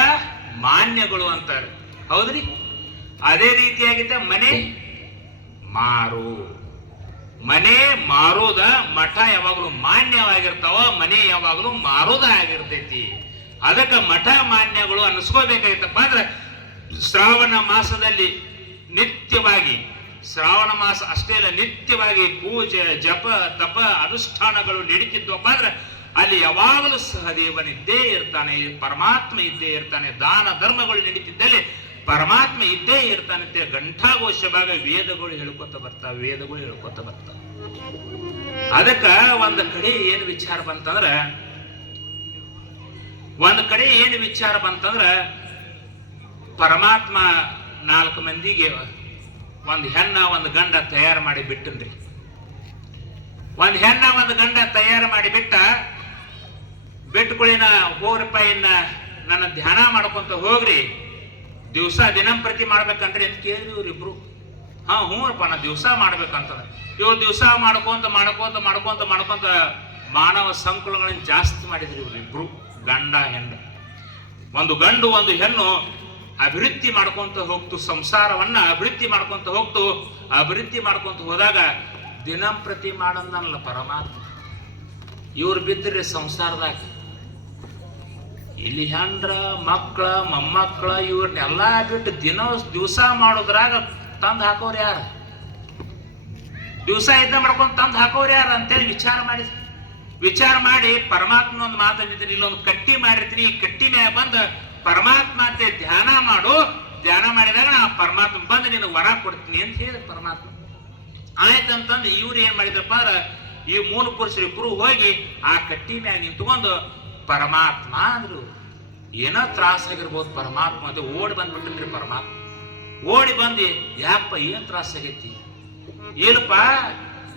ಮಾನ್ಯಗಳು ಅಂತಾರೆ, ಹೌದ್ರಿ? ಅದೇ ರೀತಿಯಾಗಿದ್ದ ಮನೆ ಮಾರೋದ, ಮಠ ಯಾವಾಗಲೂ ಮಾನ್ಯವಾಗಿರ್ತಾವ, ಮನೆ ಯಾವಾಗಲೂ ಮಾರೋದ ಆಗಿರ್ತೈತಿ. ಅದಕ್ಕೆ ಮಠ ಮಾನ್ಯಗಳು ಅನ್ನಿಸ್ಕೋಬೇಕಾಗಿತ್ತಪ್ಪ ಅಂದ್ರೆ ಶ್ರಾವಣ ಮಾಸದಲ್ಲಿ ನಿತ್ಯವಾಗಿ, ಶ್ರಾವಣ ಮಾಸ ಅಷ್ಟೇ ಅಲ್ಲ, ನಿತ್ಯವಾಗಿ ಪೂಜೆ, ಜಪ, ತಪ, ಅನುಷ್ಠಾನಗಳು ನಡೀತಿದ್ವಪ್ಪ ಅಂದ್ರೆ ಅಲ್ಲಿ ಯಾವಾಗಲೂ ಸಹದೇವನಿದ್ದೇ ಇರ್ತಾನೆ, ಪರಮಾತ್ಮ ಇದ್ದೇ ಇರ್ತಾನೆ. ದಾನ ಧರ್ಮಗಳು ನಡೀತಿದ್ದಲ್ಲಿ ಪರಮಾತ್ಮ ಇದ್ದೇ ಇರ್ತಾನಂತೆ ಘಂಟಾಘೋಷವಾಗ ವೇದಗಳು ಹೇಳ್ಕೊತ ಬರ್ತಾವ. ಅದಕ್ಕ ಒಂದ್ ಕಡೆ ಏನು ವಿಚಾರ ಬಂತಂದ್ರ ಪರಮಾತ್ಮ 4 ಮಂದಿಗೆ ಒಂದ್ ಹೆಣ್ಣ ಒಂದ್ ಗಂಡ ತಯಾರು ಮಾಡಿ ಬಿಟ್ಟನ್ರಿ. ಒಂದ್ ಹೆಣ್ಣ ಒಂದ್ ಗಂಡ ತಯಾರು ಮಾಡಿ ಬಿಟ್ಟುಕೊಳ್ಳಿನ ಹೋಗ್ರಪ್ಪ, ಇನ್ನ ನನ್ನ ಧ್ಯಾನ ಮಾಡ್ಕೊಂತ ಹೋಗ್ರಿ, ದಿವಸ ದಿನಂಪ್ರತಿ ಮಾಡ್ಬೇಕಂದ್ರೆ ಅಂತ ಕೇಳಿದ್ರಿ ಇವ್ರಿಬ್ರು. ಹ್ಞೂರಪ್ಪ, ನಾ ದಿವಸ ಮಾಡ್ಬೇಕಂತಂದ್ರೆ ಇವ್ರು ದಿವಸ ಮಾಡ್ಕೊಂತ ಮಾನವ ಸಂಕುಲಗಳನ್ನ ಜಾಸ್ತಿ ಮಾಡಿದ್ರಿ ಇವ್ರಿಬ್ರು, ಗಂಡ ಹೆಣ್ಣು. ಒಂದು ಗಂಡು ಒಂದು ಹೆಣ್ಣು ಅಭಿವೃದ್ಧಿ ಮಾಡ್ಕೊಂತ ಹೋಗ್ತು, ಸಂಸಾರವನ್ನ ಅಭಿವೃದ್ಧಿ ಮಾಡ್ಕೊಂತ ಹೋದಾಗ ದಿನಂಪ್ರತಿ ಮಾಡಂದಲ್ಲ ಪರಮಾತ್ಮ. ಇವ್ರು ಬಿದ್ದರೆ ಸಂಸಾರದಾಗ ಇಲ್ಲಿ ಹೆಂಡ್ರ ಮಕ್ಕಳ ಮೊಮ್ಮಕ್ಕಳ ಇವ್ರನ್ನೆಲ್ಲ ಬಿಟ್ಟು ದಿವಸ ಮಾಡೋದ್ರಾಗ ತಂದು ಹಾಕೋರು ಯಾರು? ದಿವಸ ಇದ್ದ ಮಾಡ್ಕೊಂಡು ತಂದು ಹಾಕೋರು ಯಾರು ಅಂತೇಳಿ ವಿಚಾರ ಮಾಡಿ ಪರಮಾತ್ಮ ಒಂದು ಮಾತಾಡಿದ್ದೀನಿ, ಇಲ್ಲೊಂದು ಕಟ್ಟಿ ಮಾಡಿರ್ತೀನಿ, ಈ ಕಟ್ಟಿ ಮ್ಯಾಗ ಬಂದು ಪರಮಾತ್ಮ ಅಂತ ಧ್ಯಾನ ಮಾಡಿದಾಗ ನಾ ಪರಮಾತ್ಮ ಬಂದು ನಿನ್ನ ವರ ಕೊಡ್ತೀನಿ ಅಂತ ಹೇಳಿದ ಪರಮಾತ್ಮ. ಆಯ್ತಂತಂದು ಇವ್ರು ಏನ್ ಮಾಡಿದ್ರಪ್ಪ ಅಂದ್ರೆ ಈ 3 ಪುರುಷರು ಇಬ್ರು ಹೋಗಿ ಆ ಕಟ್ಟಿ ಮ್ಯಾಗ ನಿಂತ್ಕೊಂಡು ಪರಮಾತ್ಮ ಅಂದ್ರು. ಏನೋ ತ್ರಾಸಾಗಿರ್ಬೋದು ಪರಮಾತ್ಮ ಅಂತ ಓಡಿ ಬಂದ್ಬಿಟ್ಟಿನ್ರಿ ಪರಮಾತ್ಮ. ಓಡಿ ಬಂದು ಯಾಕಪ್ಪ ಏನ್ ತ್ರಾಸಾಗೈತಿ? ಇಲ್ಲಪ್ಪ,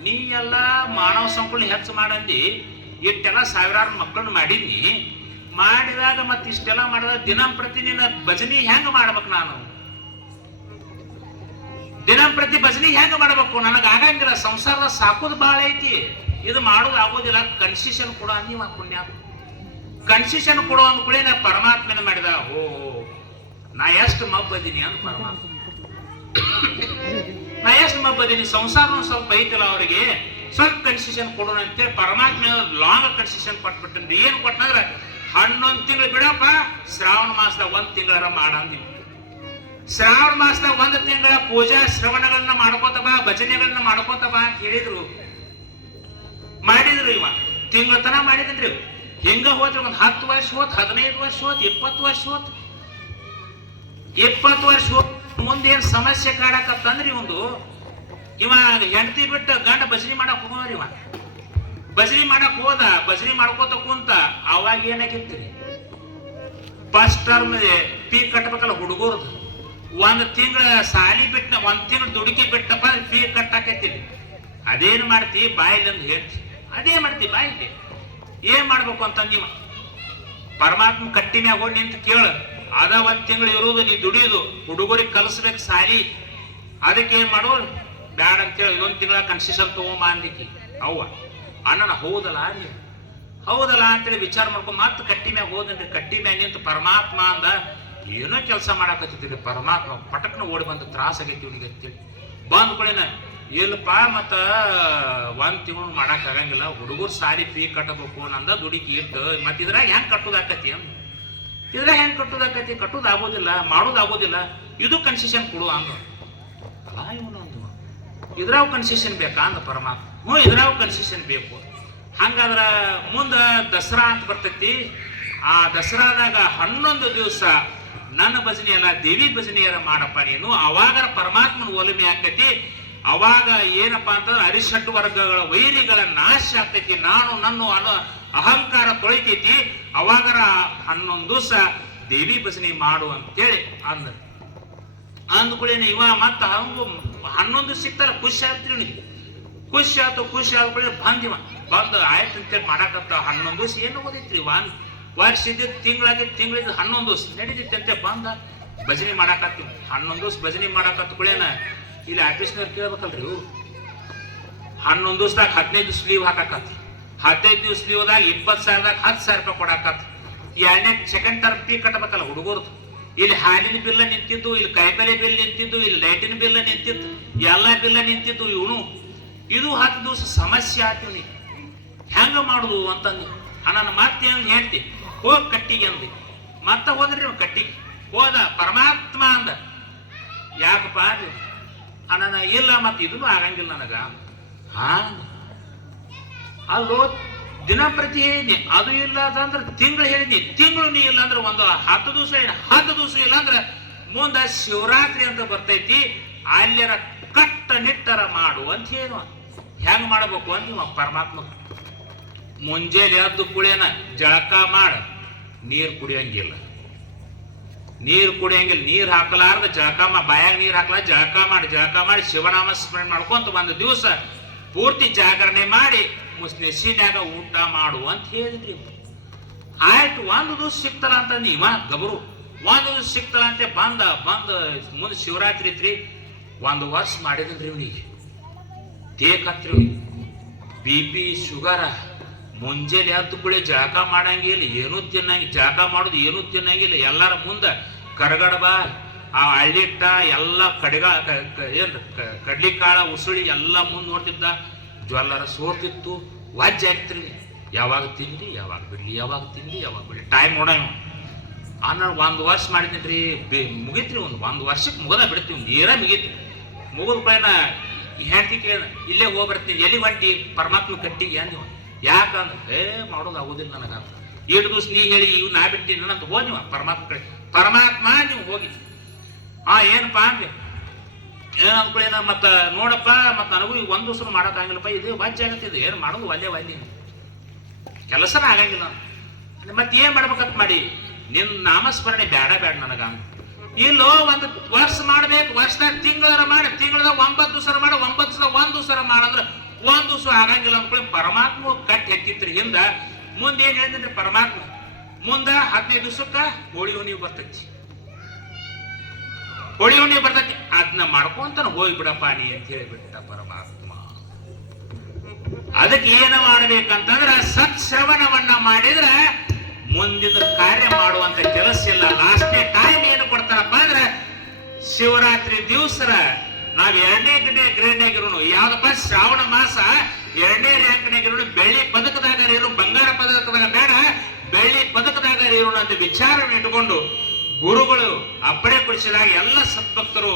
ನೀ ಎಲ್ಲ ಮಾನವ ಸಂಕುಲ ಹೆಚ್ಚು ಮಾಡಂದಿ, ಇಷ್ಟೆಲ್ಲ ಸಾವಿರಾರು ಮಕ್ಕಳನ್ನ ಮಾಡಿದಾಗ ಮತ್ತೆ ಇಷ್ಟೆಲ್ಲ ಮಾಡಿದಾಗ ದಿನಂಪ್ರತಿ ನಿನ್ನ ಭಜನಿ ಹೆಂಗ ಮಾಡ್ಬೇಕು? ನಾನು ದಿನಂಪ್ರತಿ ಭಜನಿ ಹೆಂಗ ಮಾಡ್ಬೇಕು? ನನಗೆ ಆಗಂಗಿಲ್ಲ, ಸಂಸಾರದ ಸಾಕೋದು ಬಾಳ ಐತಿ, ಇದು ಮಾಡೋದು ಆಗೋದಿಲ್ಲ, ಕನ್ಸೆಷನ್ ಕೊಡೋ ಅಂದಿವ ಪುಣ್ಯ. ಕನ್ಸೆಷನ್ ಕೊಡೋ ಅಂದ್ಕೂಳೆ ನಾ ಪರಮಾತ್ಮನ ಮಾಡಿದ. ನಾ ಎಷ್ಟು ಮಬ್ಬದೀನಿ ಅಂತ ಪರಮಾತ್ಮ, ನಾ ಎಷ್ಟು ಮಬ್ಬದೀನಿ, ಸಂಸಾರ ಸ್ವಲ್ಪ ಐತಿಲ್ಲ ಅವರಿಗೆ, ಸ್ವಲ್ಪ ಕನ್ಸೆಷನ್ ಕೊಡೋಣ ಅಂತೇಳಿ ಪರಮಾತ್ಮ ಲಾಂಗ್ ಕನ್ಸೆಷನ್ ಕೊಟ್ಬಿಟ್ಟನ್ರಿ. ಏನ್ ಕೊಟ್ಟಂದ್ರ 11 ತಿಂಗಳು ಬಿಡಪ್ಪ, ಶ್ರಾವಣ ಮಾಸದಾಗ 1 ತಿಂಗಳ ಮಾಡಂದಿವಿ. ಶ್ರಾವಣ ಮಾಸದಾಗ 1 ತಿಂಗಳ ಪೂಜಾ ಶ್ರವಣಗಳನ್ನ ಮಾಡ್ಕೋತ ಬಾ, ಭಜನೆಗಳನ್ನ ಮಾಡ್ಕೋತ ಬಾ ಅಂತ ಹೇಳಿದ್ರು. ಮಾಡಿದ್ರು ಇವ ತಿಂಗಳ ತನ ಮಾಡಿದ್ರಿ. ಹಿಂಗ ಹೋದ್ರೆ ಒಂದು 10 ವರ್ಷ ಹೋತ್, 15 ವರ್ಷ ಹೋತ್, 20 ವರ್ಷ ಹೋತ್. 20 ವರ್ಷ ಹೋತ್ ಮುಂದೆ ಏನ್ ಸಮಸ್ಯೆ ಕಾಡಕತ್ತಂದ್ರಿ, ಇವ ಹೆಂಡತಿ ಬಿಟ್ಟು ಗಂಡ ಭಜನೆ ಮಾಡಕ್ ಹೋಗೋರಿ. ಇವ ಭಜನೆ ಮಾಡಕ್ ಹೋದ, ಭಜನೆ ಮಾಡ್ಕೋತ ಕುಂತ. ಅವಾಗ ಏನಾಗಿತ್ರಿ, ಫಸ್ಟ್ ಟರ್ಮ್ ಫೀ ಕಟ್ಟಬೇಕಲ್ಲ ಹುಡುಗರ್ದು. 1 ತಿಂಗಳ ಸಾಲಿ ಬಿಟ್ಟ, 1 ತಿಂಗಳ ದುಡುಕಿ ಬಿಟ್ಟಪ್ಪ ಫೀ ಕಟ್ಟಾಕೈತಿರಿ. ಅದೇನು ಮಾಡ್ತಿ ಬಾಯಿಲಿ ಅಂತ ಹೇಳ್ತಿ, ಅದೇ ಮಾಡ್ತಿ ಬಾಯಿಲಿ. ಏನ್ ಮಾಡ್ಬೇಕು ಅಂತ ನೀವು ಪರಮಾತ್ಮ ಕಟ್ಟಿ ಮ್ಯಾಗ ಹೋಗಿ ನಿಂತು ಕೇಳ. ಅದ 1 ತಿಂಗಳು ಇರುವುದು, ನೀ ದುಡಿಯೋದು, ಹುಡುಗರಿಗೆ ಕಲಿಸ್ಬೇಕು ಸಾಲಿ. ಅದಕ್ಕೆ ಏನ್ ಮಾಡೋರು ಬ್ಯಾಡ ಅಂತೇಳಿ 1 ತಿಂಗಳ ಕನ್ಸೆಷನ್ ತಗೊಂಬ ಅಂದಿಕ್ಕಿ. ಅವ್ವ ಅಣ್ಣನ ಹೌದಲ್ಲ ಅಂತೇಳಿ ವಿಚಾರ ಮಾಡ್ಕೊಂಡು ಮತ್ತೆ ಕಟ್ಟಿ ಮ್ಯಾಗ ಹೋದನ್ರಿ. ಕಟ್ಟಿ ಮ್ಯಾಗ ನಿಂತು ಪರಮಾತ್ಮ ಅಂದ, ಏನೋ ಕೆಲಸ ಮಾಡಾಕತ್ತಿದ್ರಿ. ಪರಮಾತ್ಮ ಪಟಕ್ನ ಓಡಿ ಬಂದು ತ್ರಾಸ ಆಗೈತಿ ಇವನಿಗೆ ಅಂತೇಳಿ ಬಂದ್ಕೊಳ್ಳೇನ. ಇಲ್ಲಪ್ಪ, ಮತ್ತ 1 ತಿಂಗಳು ಮಾಡಕ್ ಆಗಂಗಿಲ್ಲ, ಹುಡುಗರು ಸಾರಿ ಫೀ ಕಟ್ಟಬೇಕು ನಂದ ದುಡುಕಿ ಇಟ್ಟು, ಮತ್ತ ಇದ್ರಾಗ ಹೆಂಗ್ ಕಟ್ಟೋದಾಕತಿ ಕಟ್ಟೋದಾಗೋದಿಲ್ಲ, ಮಾಡೋದಾಗೋದಿಲ್ಲ, ಇದು ಕನ್ಸೆಷನ್ ಕೊಡು ಅಂದ. ಅಲ್ಲ ಇವನು ಅಂದ, ಇದ್ರಾವ್ ಕನ್ಸೆಷನ್ ಬೇಕಾ ಅಂದ ಪರಮಾತ್ಮ. ಇದ್ರಾವ್ ಕನ್ಸೆಷನ್ ಬೇಕು. ಹಂಗಾದ್ರ ಮುಂದ ದಸರಾ ಅಂತ ಬರ್ತೈತಿ. ಆ ದಸರಾದಾಗ 11 ದಿವಸ ನನ್ನ ಭಜನೆ ಅಲ್ಲ, ದೇವಿ ಭಜನೆಯರ ಮಾಡಪ್ಪ ನೀನು. ಅವಾಗ ಪರಮಾತ್ಮನ ಒಲುಮೆ ಆಗ್ತೈತಿ. ಅವಾಗ ಏನಪ್ಪಾ ಅಂತಂದ್ರೆ ಅರಿಷಡ್ ವರ್ಗಗಳ ವೈರಿಗಳ ನಾಶ ಆಗ್ತೈತಿ. ನಾನು ನನ್ನ ಅಹಂಕಾರ ತೊಳಿತೈತಿ. ಅವಾಗರ 11 ದಿವಸ ದೇವಿ ಭಜನೆ ಮಾಡು ಅಂತೇಳಿ ಅಂದ್ಕೊಳ್ಳೇನೆ. ಇವ ಮತ್ತ ಹಂಗು 11 ಸಿಕ್ತಾರ, ಖುಷಿ ಆಗ್ತೀರಿ. ಖುಷಿ ಆದ್ಕೊಳ್ಳಿ ಬಂದು ಆಯ್ತು ಅಂತೇಳಿ ಮಾಡಾಕತ್ತ. 11 ದಿವಸ ಏನು ಓದಿತ್ರಿ, ವರ್ಷ ಇದ್ದಿದ್ದು ತಿಂಗಳಿದ್ದು 11 ದಿವಸ ನಡೀತಿತ್ತಂತೆ. ಬಂದ ಭಜನೆ ಮಾಡಾಕತ್ತೀವಿ. 11 ದಿವಸ ಭಜನೆ ಮಾಡಾಕತ್ಕೊಳ್ಳೇನ ಇಲ್ಲಿ ಆಫೀಸ್ನವ್ರು ಕೇಳ್ಬೇಕಲ್ರಿ. 11 ದಿವಸದಾಗ 15 ದಿವಸ ಲೀವ್ ಹಾಕಾಕತ್ತಿ. 15 ದಿವಸ ಲೀವ್ದಾಗ 20,000ದಾಗ 10,000 ರೂಪಾಯಿ ಕೊಡಾಕತ್. ಎರಡನೇ ಸೆಕೆಂಡ್ ಟರ್ಮ್ ಫೀ ಕಟ್ಟಬೇಕಲ್ಲ ಹುಡುಗರ್ದು. ಇಲ್ಲಿ ಹಾಲಿನ ಬಿಲ್ಲ ನಿಂತಿದ್ದು, ಇಲ್ಲಿ ಕಾಯಿಪಲ್ಲೆ ಬಿಲ್ ನಿಂತಿದ್ದು, ಇಲ್ಲಿ ಲೈಟಿನ ಬಿಲ್ಲ ನಿಂತಿದ್ದು, ಎಲ್ಲ ಬಿಲ್ಲ ನಿಂತಿದ್ದು. ಇವನು ಇದು 10 ದಿವಸ ಸಮಸ್ಯೆ ಆತೀವಿ. ಹೆಂಗ ಮಾಡುದು ಅಂತ ನನ್ನ ಮತ್ತೆ ಏನ್ ಹೇಳ್ತಿ, ಹೋಗ್ ಕಟ್ಟಿಗೆ ಅಂದಿ. ಮತ್ತ ಹೋದ್ರಿ ಕಟ್ಟಿಗೆ ಹೋದ. ಪರಮಾತ್ಮ ಅಂದ, ಯಾಕಪ್ಪ ಅಣ್ಣ ಇಲ್ಲ, ಮತ್ತೆ ಇದನ್ನು ಆಗಂಗಿಲ್ಲ ನನಗ. ಅಲ್ಲೋ ದಿನಂಪ್ರತಿ ಹೇಳಿದ್ನಿ, ಅದು ಇಲ್ಲ ಅಂದ್ರೆ ತಿಂಗಳು ಹೇಳಿದ್ನಿ, ತಿಂಗಳು ನೀ ಇಲ್ಲ ಅಂದ್ರೆ ಒಂದು 10 ದಿವಸ 10 ದಿವಸ ಇಲ್ಲ ಅಂದ್ರೆ ಮುಂದ ಶಿವರಾತ್ರಿ ಅಂತ ಬರ್ತೈತಿ, ಅಲ್ಯರ ಕಟ್ಟ ನಿಟ್ಟರ ಮಾಡು ಅಂತ ಏನು ಹೆಂಗ್ ಮಾಡಬೇಕು ಅಂತ ಇವ ಪರಮಾತ್ಮ ಮುಂಜಾನೆ ಎದ್ದು ಕುಳಿಯನ ಜಳಕ ಮಾಡ, ನೀರು ಕುಡಿಯಂಗಿಲ್ಲ, ನೀರು ಹಾಕಲಾರ್ದ ಜಳಕ ಬಾಯಾಗ ನೀರು ಹಾಕಲ ಜಳಕ ಮಾಡಿ ಶಿವನಾಮ ಸ್ಮರಣೆ ಮಾಡ್ಕೊಂತ ಒಂದು ದಿವಸ ಪೂರ್ತಿ ಜಾಗರಣೆ ಮಾಡಿ ನೆಸಿನ್ಯಾಗ ಊಟ ಮಾಡು ಅಂತ ಹೇಳಿದ್ರಿ. ಆಯ್ತು, ಒಂದು ದಿವಸ ಸಿಕ್ತಲ್ಲ ಅಂತ ನೀವ ಗಬರು, ಒಂದು ದಿವಸ ಸಿಕ್ತಲ್ಲ ಅಂತ ಬಂದ ಮುಂದೆ ಶಿವರಾತ್ರಿ ಐತ್ರಿ, 1 ವರ್ಷ ಮಾಡಿದ್ರಿ ಇವನಿಗೆ ತೇಕತ್ರಿ, BP ಶುಗರ, ಮುಂಜಾನೆ ಎದ್ದು ಕುಳಿ ಜಳಕ ಮಾಡಂಗಿಲ್ಲ, ಏನೂ ತಿನ್ನಂಗಿಲ್ಲ, ಜಳಕ ಮಾಡೋದು ಏನೂ ತಿನ್ನಂಗಿಲ್ಲ, ಎಲ್ಲರ ಮುಂದೆ ಕರಗಡ ಬಾ ಆ ಹಳ್ಳಿಟ್ಟ ಎಲ್ಲ ಕಡ್ಲಿಕಾಳ ಉಸುಳಿ ಎಲ್ಲ ಮುಂದೆ ನೋಡ್ತಿದ್ದ, ಜ್ವಲ್ಲರ ಸೋರ್ತಿತ್ತು, ವಾಜ್ಯ ಆಗ್ತಿರಿ, ಯಾವಾಗ ತಿನ್ಲಿ ಯಾವಾಗ ಬಿಡ್ಲಿ ಟೈಮ್ ನೋಡೋಣ. ನಾನು 1 ವರ್ಷ ಮಾಡಿದ್ರಿ, ಮುಗಿತ್ರಿ, ಒಂದು ವರ್ಷಕ್ಕೆ ಮುಗದ ಬಿಡ್ತೀವಿ, ನೀರ ಮುಗಿದ ಪೈನ ಹೆಂಡತಿ ಕೇಳ, ಇಲ್ಲೇ ಹೋಗ್ಬರ್ತೀನಿ, ಎಲ್ಲಿ ಹೊಂಟಿ ಪರಮಾತ್ಮ ಕಟ್ಟಿಗೆ ನೀವು, ಯಾಕಂದ್ರೆ ಮಾಡೋದು ಆಗೋದಿಲ್ಲ ನನಗಂತ, 7 ದಿವಸ ನೀ ಹೇಳಿ ಇವ್ ನಾ ಬಿಡ್ತೀನಿ ಅಂತ ಹೋಗಿ ನೀವು ಪರಮಾತ್ಮ ಕಡೆ, ಪರಮಾತ್ಮ ನೀವು ಹೋಗಿ ಏನಪ್ಪಾ ಅಂದೆ, ಏನ್ ಅಂದ್ಕೊಳ್ಳೇನ ಮತ್ತ ನೋಡಪ್ಪ, ಮತ್ತ ನನಗೂ ಈಗ 1 ದಿವಸ ಮಾಡೋಕ್ಕಾಗಿಲ್ಲಪ್ಪ, ಇದು ವಾಜ್ಯ ಆಗತ್ತಿದೆ, ಏನು ಮಾಡೋದು ಒಲ್ಲೆ ಕೆಲಸನ ಆಗಂಗಿಲ್ಲ, ಮತ್ತೆ ಏನ್ ಮಾಡ್ಬೇಕಂತ ಮಾಡಿ, ನಿನ್ ನಾಮಸ್ಮರಣೆ ಬೇಡ ನನಗ, ಇಲ್ಲೋ 1 ವರ್ಷ ಮಾಡ್ಬೇಕು, ವರ್ಷದಾಗ ತಿಂಗಳ ಮಾಡಿ, ತಿಂಗಳದಾಗ 9 ದಿವಸ ಮಾಡಿ, 9 ದಿವಸ 1 ದಿವಸ ಮಾಡಂದ್ರ 1 ದಿವಸ ಆಗಂಗಿಲ್ಲ ಅಂದ್ಕೊಳ್ಳಿ ಪರಮಾತ್ಮ ಕಟ್ಟಿ ಹಾಕಿತ್ರಿ. ಹಿಂದ ಮುಂದೆ ಏನ್ ಹೇಳ್ತೀನಿ ಪರಮಾತ್ಮ, ಮುಂದ 15 ದಿವಸಕ್ಕ ಹೋಳಿ ಹುಣ್ಣಿಮೆ ಬರ್ತೈತಿ, ಅದನ್ನ ಮಾಡ್ಕೊಂತಾನ ಹೋಗ್ಬಿಡಪ್ಪ ನೀ ಅಂತ ಹೇಳಿಬಿಟ್ಟ ಪರಮಾತ್ಮ. ಅದಕ್ಕೆ ಏನು ಮಾಡ್ಬೇಕಂತಂದ್ರ ಸತ್ಶ್ರವಣವನ್ನ ಮಾಡಿದ್ರ ಮುಂದಿನ ಕಾರ್ಯ ಮಾಡುವಂತ ಕೆಲಸ ಇಲ್ಲ. ಲಾಸ್ಟ್ನೇ ಟೈಮ್ ಏನು ಕೊಡ್ತಾರಪ್ಪ ಅಂದ್ರ ಶಿವರಾತ್ರಿ ದಿವಸರ ನಾವ್ 2ನೇ ಗ್ರೇಡ್ನಾಗಿರೋನು, ಯಾವ್ದಪ್ಪ ಶ್ರಾವಣ ಮಾಸ 2ನೇ ರ್ಯಾಂಕ್ನಾಗಿರೋನು, ಬೆಳ್ಳಿ ಪದಕದಾಗ ಇರೋ, ಬಂಗಾರ ಪದಕದಾಗ ಬೇಡ, ಬೆಳ್ಳಿ ಪದಕದಾಗ ಇರೋಣ ಅಂತ ವಿಚಾರವನ್ನು ಇಟ್ಟುಕೊಂಡು ಗುರುಗಳು ಅಪ್ಪಣೆ ಕೊಡಿಸಿದಾಗ ಎಲ್ಲ ಸದ್ಭಕ್ತರು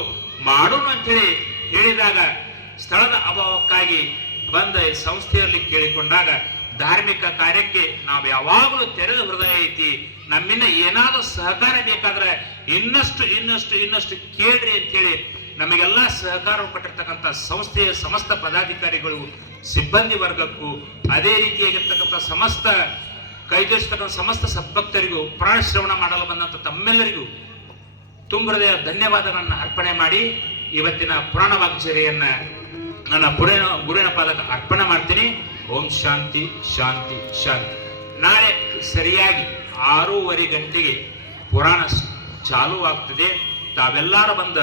ಮಾಡೋಣ ಅಂತೇಳಿ ಹೇಳಿದಾಗ ಸ್ಥಳದ ಅಭಾವಕ್ಕಾಗಿ ಬಂದ ಸಂಸ್ಥೆಯಲ್ಲಿ ಕೇಳಿಕೊಂಡಾಗ ಧಾರ್ಮಿಕ ಕಾರ್ಯಕ್ಕೆ ನಾವು ಯಾವಾಗಲೂ ತೆರೆದ ಹೃದಯ ಐತಿ, ನಮ್ಮಿಂದ ಏನಾದರೂ ಸಹಕಾರ ಬೇಕಾದ್ರೆ ಇನ್ನಷ್ಟು ಕೇಳ್ರಿ ಅಂತೇಳಿ ನಮಗೆಲ್ಲ ಸಹಕಾರ ಕೊಟ್ಟಿರ್ತಕ್ಕಂಥ ಸಂಸ್ಥೆಯ ಸಮಸ್ತ ಪದಾಧಿಕಾರಿಗಳು, ಸಿಬ್ಬಂದಿ ವರ್ಗಕ್ಕೂ ಅದೇ ರೀತಿಯಾಗಿರ್ತಕ್ಕಂಥ ಸಮಸ್ತ ಕೈಜೋಡಿಸ್ತಕ್ಕಂಥ ಸಮಸ್ತ ಸದ್ಭಕ್ತರಿಗೂ, ಪ್ರಾಣ ಶ್ರವಣ ಮಾಡಲು ಬಂದಂಥ ತಮ್ಮೆಲ್ಲರಿಗೂ ತುಂಬ ಹೃದಯ ಧನ್ಯವಾದಗಳನ್ನು ಅರ್ಪಣೆ ಮಾಡಿ ಇವತ್ತಿನ ಪುರಾಣ ವಾಗ್ಚರ್ಯನ್ನ ನನ್ನ ಗುರುವಿನ ಪಾದಕ್ಕೆ ಅರ್ಪಣೆ ಮಾಡ್ತೀನಿ. ಓಂ ಶಾಂತಿ ಶಾಂತಿ ಶಾಂತಿ. ನಾಳೆ ಸರಿಯಾಗಿ 6:30 ಗಂಟೆಗೆ ಪುರಾಣ ಚಾಲು ಆಗ್ತದೆ. ತಾವೆಲ್ಲರೂ ಬಂದ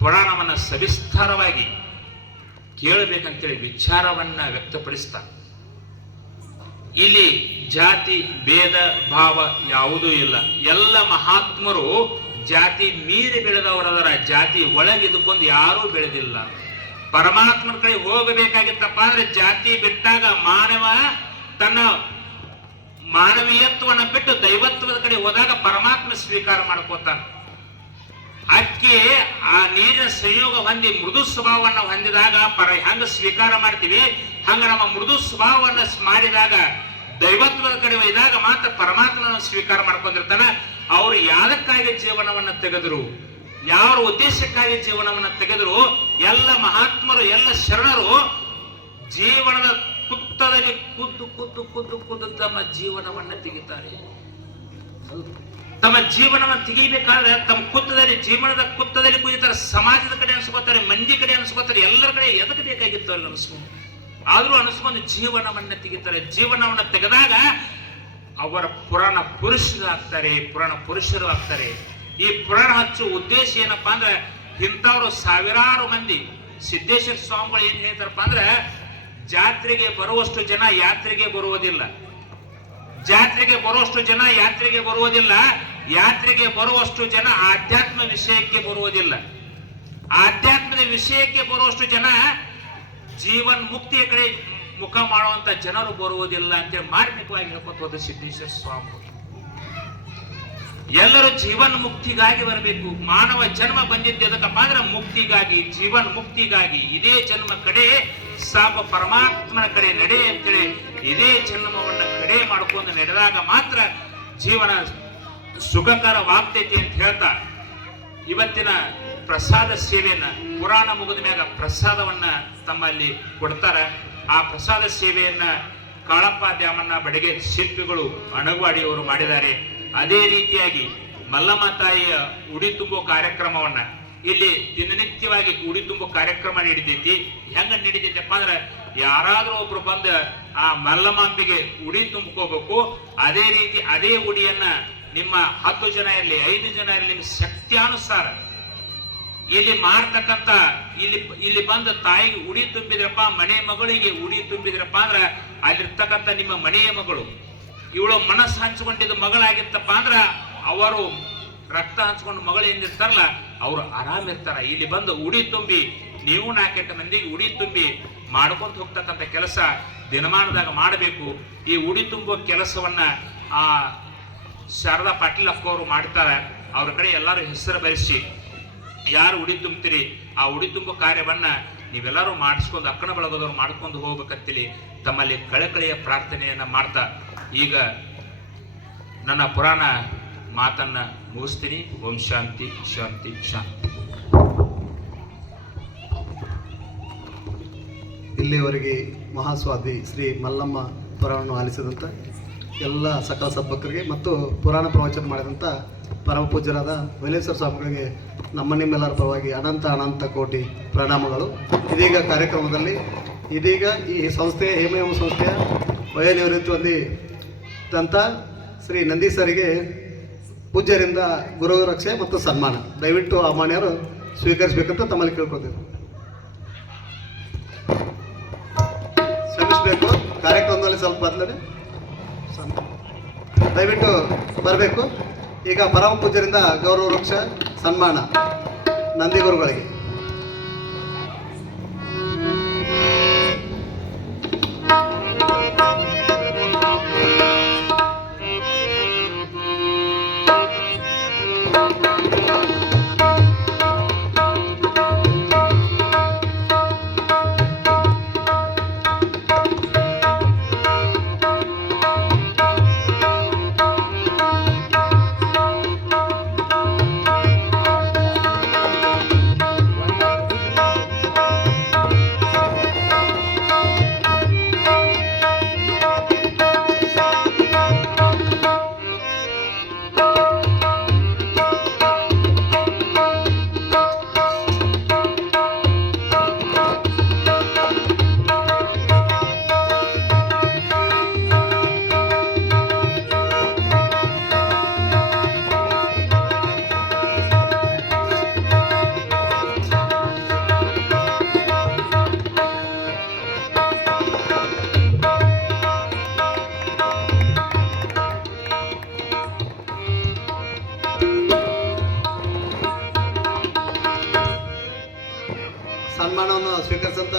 ಪುರಾಣವನ್ನು ಸವಿಸ್ತಾರವಾಗಿ ಕೇಳಬೇಕಂತೇಳಿ ವಿಚಾರವನ್ನ ವ್ಯಕ್ತಪಡಿಸ್ತಾ, ಇಲ್ಲಿ ಜಾತಿ ಭೇದ ಭಾವ ಯಾವುದೂ ಇಲ್ಲ. ಎಲ್ಲ ಮಹಾತ್ಮರು ಜಾತಿ ಮೀರಿ ಬೆಳೆದವರದರ, ಜಾತಿ ಒಳಗಿದ್ದುಕೊಂಡು ಯಾರೂ ಬೆಳೆದಿಲ್ಲ. ಪರಮಾತ್ಮನ ಕಡೆ ಹೋಗಬೇಕಾಗಿತ್ತಪ್ಪ ಅಂದ್ರೆ ಜಾತಿ ಬಿಟ್ಟಾಗ ಮಾನವ ತನ್ನ ಮಾನವೀಯತ್ವವನ್ನು ಬಿಟ್ಟು ದೈವತ್ವದ ಕಡೆ ಹೋದಾಗ ಪರಮಾತ್ಮ ಸ್ವೀಕಾರ ಮಾಡ್ಕೋತಾನೆ. ಅಕ್ಕಿ ಆ ನೀರಿನ ಸಂಯೋಗ ಹೊಂದಿ ಮೃದು ಸ್ವಭಾವವನ್ನು ಹೊಂದಿದಾಗ ಹಂಗ ಸ್ವೀಕಾರ ಮಾಡ್ತೀವಿ, ಹಂಗ ನಮ್ಮ ಮೃದು ಸ್ವಭಾವವನ್ನು ಮಾಡಿದಾಗ ದೈವತ್ವದ ಕಡೆ ಒಯ್ದಾಗ ಮಾತ್ರ ಪರಮಾತ್ಮನ ಸ್ವೀಕಾರ ಮಾಡ್ಕೊಂಡಿರ್ತಾನೆ. ಅವರು ಯಾದಕ್ಕಾಗಿ ಜೀವನವನ್ನು ತೆಗೆದರು, ಯಾವ ಉದ್ದೇಶಕ್ಕಾಗಿ ಜೀವನವನ್ನು ತೆಗೆದರು, ಎಲ್ಲ ಮಹಾತ್ಮರು ಎಲ್ಲ ಶರಣರು ಜೀವನದ ಕುತ್ತದಲ್ಲಿ ಖುದ್ದು ತಮ್ಮ ಜೀವನವನ್ನು ತೆಗಿತಾರೆ. ತಮ್ಮ ಜೀವನವನ್ನು ತೆಗಿಬೇಕಾದ್ರೆ ತಮ್ಮ ಜೀವನದ ಕುತ್ತದಲ್ಲಿ ಕುದಿತಾರೆ. ಸಮಾಜದ ಕಡೆ ಅನ್ಸ್ಕೋತಾರೆ, ಮಂದಿ ಕಡೆ ಅನ್ಸ್ಕೋತಾರೆ, ಎಲ್ಲರ ಕಡೆ ಎದಕ್ಕೆ ಬೇಕಾಗಿತ್ತು ಅವ್ರಿಗೆ ಅನಿಸ್ಕೊಂಡು, ಆದ್ರೂ ಅನಿಸ್ಕೊಂಡು ಜೀವನವನ್ನ ತೆಗಿತಾರೆ. ಜೀವನವನ್ನ ತೆಗೆದಾಗ ಅವರ ಪುರಾಣ ಪುರುಷರು ಆಗ್ತಾರೆ. ಈ ಪುರಾಣ ಹಚ್ಚುವ ಉದ್ದೇಶ ಏನಪ್ಪಾ ಅಂದ್ರೆ, ಇಂಥವ್ರು ಸಾವಿರಾರು ಮಂದಿ ಸಿದ್ದೇಶ್ವರ ಸ್ವಾಮಿಗಳು ಏನ್ ಹೇಳ್ತಾರಪ್ಪ ಅಂದ್ರೆ, ಜಾತ್ರೆಗೆ ಬರುವಷ್ಟು ಜನ ಯಾತ್ರೆಗೆ ಬರುವುದಿಲ್ಲ, ಜಾತ್ರೆಗೆ ಬರುವಷ್ಟು ಜನ ಯಾತ್ರೆಗೆ ಬರುವುದಿಲ್ಲ, ಯಾತ್ರೆಗೆ ಬರುವಷ್ಟು ಜನ ಆಧ್ಯಾತ್ಮ ವಿಷಯಕ್ಕೆ ಬರುವುದಿಲ್ಲ, ಆಧ್ಯಾತ್ಮದ ವಿಷಯಕ್ಕೆ ಬರುವಷ್ಟು ಜನ ಜೀವನ್ ಮುಕ್ತಿಯ ಕಡೆ ಮುಖ ಮಾಡುವಂತ ಜನರು ಬರುವುದಿಲ್ಲ ಅಂತೇಳಿ ಮಾರ್ಮಿಕವಾಗಿ ಹೇಳ್ಕೊತ ಹೋದ ಸಿದ್ದೇಶ್ವರ ಸ್ವಾಮಿಗಳು. ಎಲ್ಲರೂ ಜೀವನ್ ಮುಕ್ತಿಗಾಗಿ ಬರಬೇಕು. ಮಾನವ ಜನ್ಮ ಬಂದಿದ್ದು ಎದಕ್ಕಪ್ಪ ಅಂದ್ರೆ ಮುಕ್ತಿಗಾಗಿ, ಜೀವನ್ ಮುಕ್ತಿಗಾಗಿ. ಇದೇ ಜನ್ಮ ಕಡೆ ಸಾಪ ಪರಮಾತ್ಮನ ಕಡೆ ನಡೆ ಅಂತೇಳಿ ಇದೇ ಜನ್ಮವನ್ನ ಕಡೆ ಮಾಡ್ಕೊಂಡು ನಡೆದಾಗ ಮಾತ್ರ ಜೀವನ ಸುಖಕರವಾಗ್ತೈತಿ ಅಂತ ಹೇಳ್ತಾ ಇವತ್ತಿನ ಪ್ರಸಾದ ಸೇವೆಯನ್ನ ಪುರಾಣ ಮುಗಿದ ಮ್ಯಾಗ ಪ್ರಸಾದವನ್ನ ತಮ್ಮಲ್ಲಿ ಕೊಡ್ತಾರೆ. ಆ ಪ್ರಸಾದ ಸೇವೆಯನ್ನ ಕಾಳಪ್ಪ ದ್ಯಾಮಣ್ಣ ಬಡಿಗೆ ಶಿಲ್ಪಿಗಳು ಅಣಗವಾಡಿಯವರು ಮಾಡಿದ್ದಾರೆ. ಅದೇ ರೀತಿಯಾಗಿ ಮಲ್ಲಮ್ಮ ತಾಯಿಯ ಉಡಿ ತುಂಬೋ ಕಾರ್ಯಕ್ರಮವನ್ನ ಇಲ್ಲಿ ದಿನನಿತ್ಯವಾಗಿ ಉಡಿ ತುಂಬೋ ಕಾರ್ಯಕ್ರಮ ನಡೀತೈತಿ. ಹೆಂಗ ನಡೀತೈತಪ್ಪ ಅಂದ್ರೆ ಯಾರಾದ್ರೂ ಒಬ್ರು ಬಂದ ಆ ಮಲ್ಲಮಾಂಬಿಗೆ ಉಡಿ ತುಂಬ್ಕೋಬೇಕು. ಅದೇ ರೀತಿ ಅದೇ ಉಡಿಯನ್ನ ನಿಮ್ಮ 10 ಜನ ಇರಲಿ 5 ಜನ ಇರಲಿ ನಿಮ್ಮ ಶಕ್ತಿಯಾನುಸಾರ ಇಲ್ಲಿ ಮಾಡ್ತಕ್ಕಂಥ ಇಲ್ಲಿ ಬಂದ ತಾಯಿಗೆ ಉಡಿ ತುಂಬಿದ್ರಪ್ಪ, ಮನೆ ಮಗಳಿಗೆ ಉಡಿ ತುಂಬಿದ್ರಪ್ಪ ಅಂದ್ರ ಅಲ್ಲಿರ್ತಕ್ಕಂಥ ನಿಮ್ಮ ಮನೆಯ ಮಗಳು ಇವಳು ಮನಸ್ಸು ಹಂಚ್ಕೊಂಡಿದ್ದು ಮಗಳಾಗಿತ್ತಪ್ಪ ಅಂದ್ರ ಅವರು ರಕ್ತ ಹಂಚ್ಕೊಂಡು ಮಗಳು ಏನಿರ್ತಾರಲ್ಲ ಅವ್ರು ಆರಾಮಿರ್ತಾರ. ಇಲ್ಲಿ ಬಂದು ಉಡಿ ತುಂಬಿ ನೀವು 4-8 ಮಂದಿಗೆ ಉಡಿ ತುಂಬಿ ಮಾಡ್ಕೊಂತ ಹೋಗ್ತಕ್ಕಂಥ ಕೆಲಸ ದಿನಮಾನದಾಗ ಮಾಡಬೇಕು. ಈ ಉಡಿ ತುಂಬೋ ಕೆಲಸವನ್ನ ಆ ಶಾರದಾ ಪಾಟೀಲ್ ಅಕ್ಕ ಅವರು ಮಾಡ್ತಾರೆ. ಅವ್ರ ಕಡೆ ಎಲ್ಲರೂ ಹೆಸರು ಬರೆಸಿ ಯಾರು ಉಡಿ ತುಂಬ್ತೀರಿ ಆ ಉಡಿ ತುಂಬೋ ಕಾರ್ಯವನ್ನ ನೀವೆಲ್ಲರೂ ಮಾಡಿಸ್ಕೊಂಡು ಅಕ್ಕನ ಬಳಗದವ್ರು ಮಾಡ್ಕೊಂಡು ಹೋಗ್ಬೇಕಂತೇಳಿ ತಮ್ಮಲ್ಲಿ ಕಳಕಳಿಯ ಪ್ರಾರ್ಥನೆಯನ್ನ ಮಾಡ್ತಾ ಈಗ ನನ್ನ ಪುರಾಣ ಮಾತನ್ನ ಮುಗಿಸ್ತೀನಿ. ಓಂ ಶಾಂತಿ ಶಾಂತಿ ಶಾಂತಿ. ಇಲ್ಲಿಯವರೆಗೆ ಮಹಾಸ್ವಾದಿ ಶ್ರೀ ಮಲ್ಲಮ್ಮ ಪುರಾಣವನ್ನು ಆಲಿಸಿದಂಥ ಎಲ್ಲ ಸಕಲ ಸದ್ಭಕ್ತರಿಗೆ ಮತ್ತು ಪುರಾಣ ಪ್ರವಚನ ಮಾಡಿದಂಥ ಪರಮ ಪೂಜ್ಯರಾದ ವೈಲೇಶ್ವರ ಸ್ವಾಮಿಗಳಿಗೆ ನಿಮ್ಮೆಲ್ಲರ ಪರವಾಗಿ ಅನಂತ ಅನಂತ ಕೋಟಿ ಪ್ರಣಾಮಗಳು. ಇದೀಗ ಕಾರ್ಯಕ್ರಮದಲ್ಲಿ ಈ ಸಂಸ್ಥೆಯ ಹೇಮಯಮ ಸಂಸ್ಥೆಯ ವಯೋನಿವೃತ್ತಿ ಹೊಂದಿದಂಥ ಶ್ರೀ ನಂದೀಸರಿಗೆ ಪೂಜ್ಯರಿಂದ ಗುರು ರಕ್ಷೆ ಮತ್ತು ಸನ್ಮಾನ ದಯವಿಟ್ಟು ಆ ಮಾನ್ಯರು ಸ್ವೀಕರಿಸಬೇಕಂತ ತಮ್ಮಲ್ಲಿ ಕೇಳ್ಕೊತೀವಿ. ಶ್ರಮಿಸಬೇಕು. ಕಾರ್ಯಕ್ರಮದಲ್ಲಿ ಸ್ವಲ್ಪ ಬದಲನೆ ದಯವಿಟ್ಟು ಬರಬೇಕು. ಈಗ ಪರಮ ಪೂಜ್ಯರಿಂದ ಗೌರವ ವೃಕ್ಷ ಸನ್ಮಾನ ನಂದಿಗುರುಗಳಿಗೆ. ಸನ್ಮಾನವನ್ನು ಸ್ವೀಕರಿಸಂತ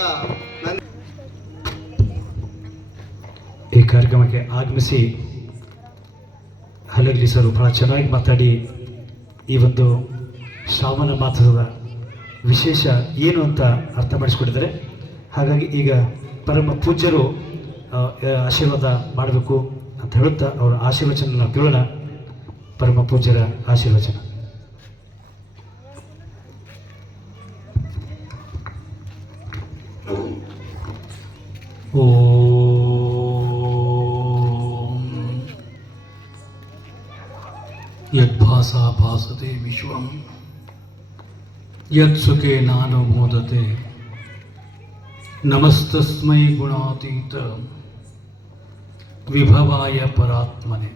ಈ ಕಾರ್ಯಕ್ರಮಕ್ಕೆ ಆಗಮಿಸಿ ಹಲಗಲಿ ಸರ್ ಬಹಳ ಚೆನ್ನಾಗಿ ಮಾತಾಡಿ ಈ ಒಂದು ಶ್ರಾವಣ ಮಾಸದ ವಿಶೇಷ ಏನು ಅಂತ ಅರ್ಥ ಮಾಡಿಸ್ಕೊಟ್ಟಿದ್ದಾರೆ. ಹಾಗಾಗಿ ಈಗ ಪರಮ ಪೂಜ್ಯರು ಆಶೀರ್ವಾದ ಮಾಡಬೇಕು ಅಂತ ಹೇಳುತ್ತಾ ಅವರ ಆಶೀರ್ವಚನ ನಾವು ಕೇಳೋಣ. ಪರಮ ಪೂಜ್ಯರ ಆಶೀರ್ವಚನ. ಯದ್ಭಾಸಾ ಭಾಸತೆ ವಿಶ್ವಂ ಯತ್ಸುಖೇ ನಾನು ಮೋದತೆ ನಮಸ್ತಸ್ಮೈ ಗುಣಾತೀತ ವಿಭವಾಯ ಪರಾತ್ಮನೆ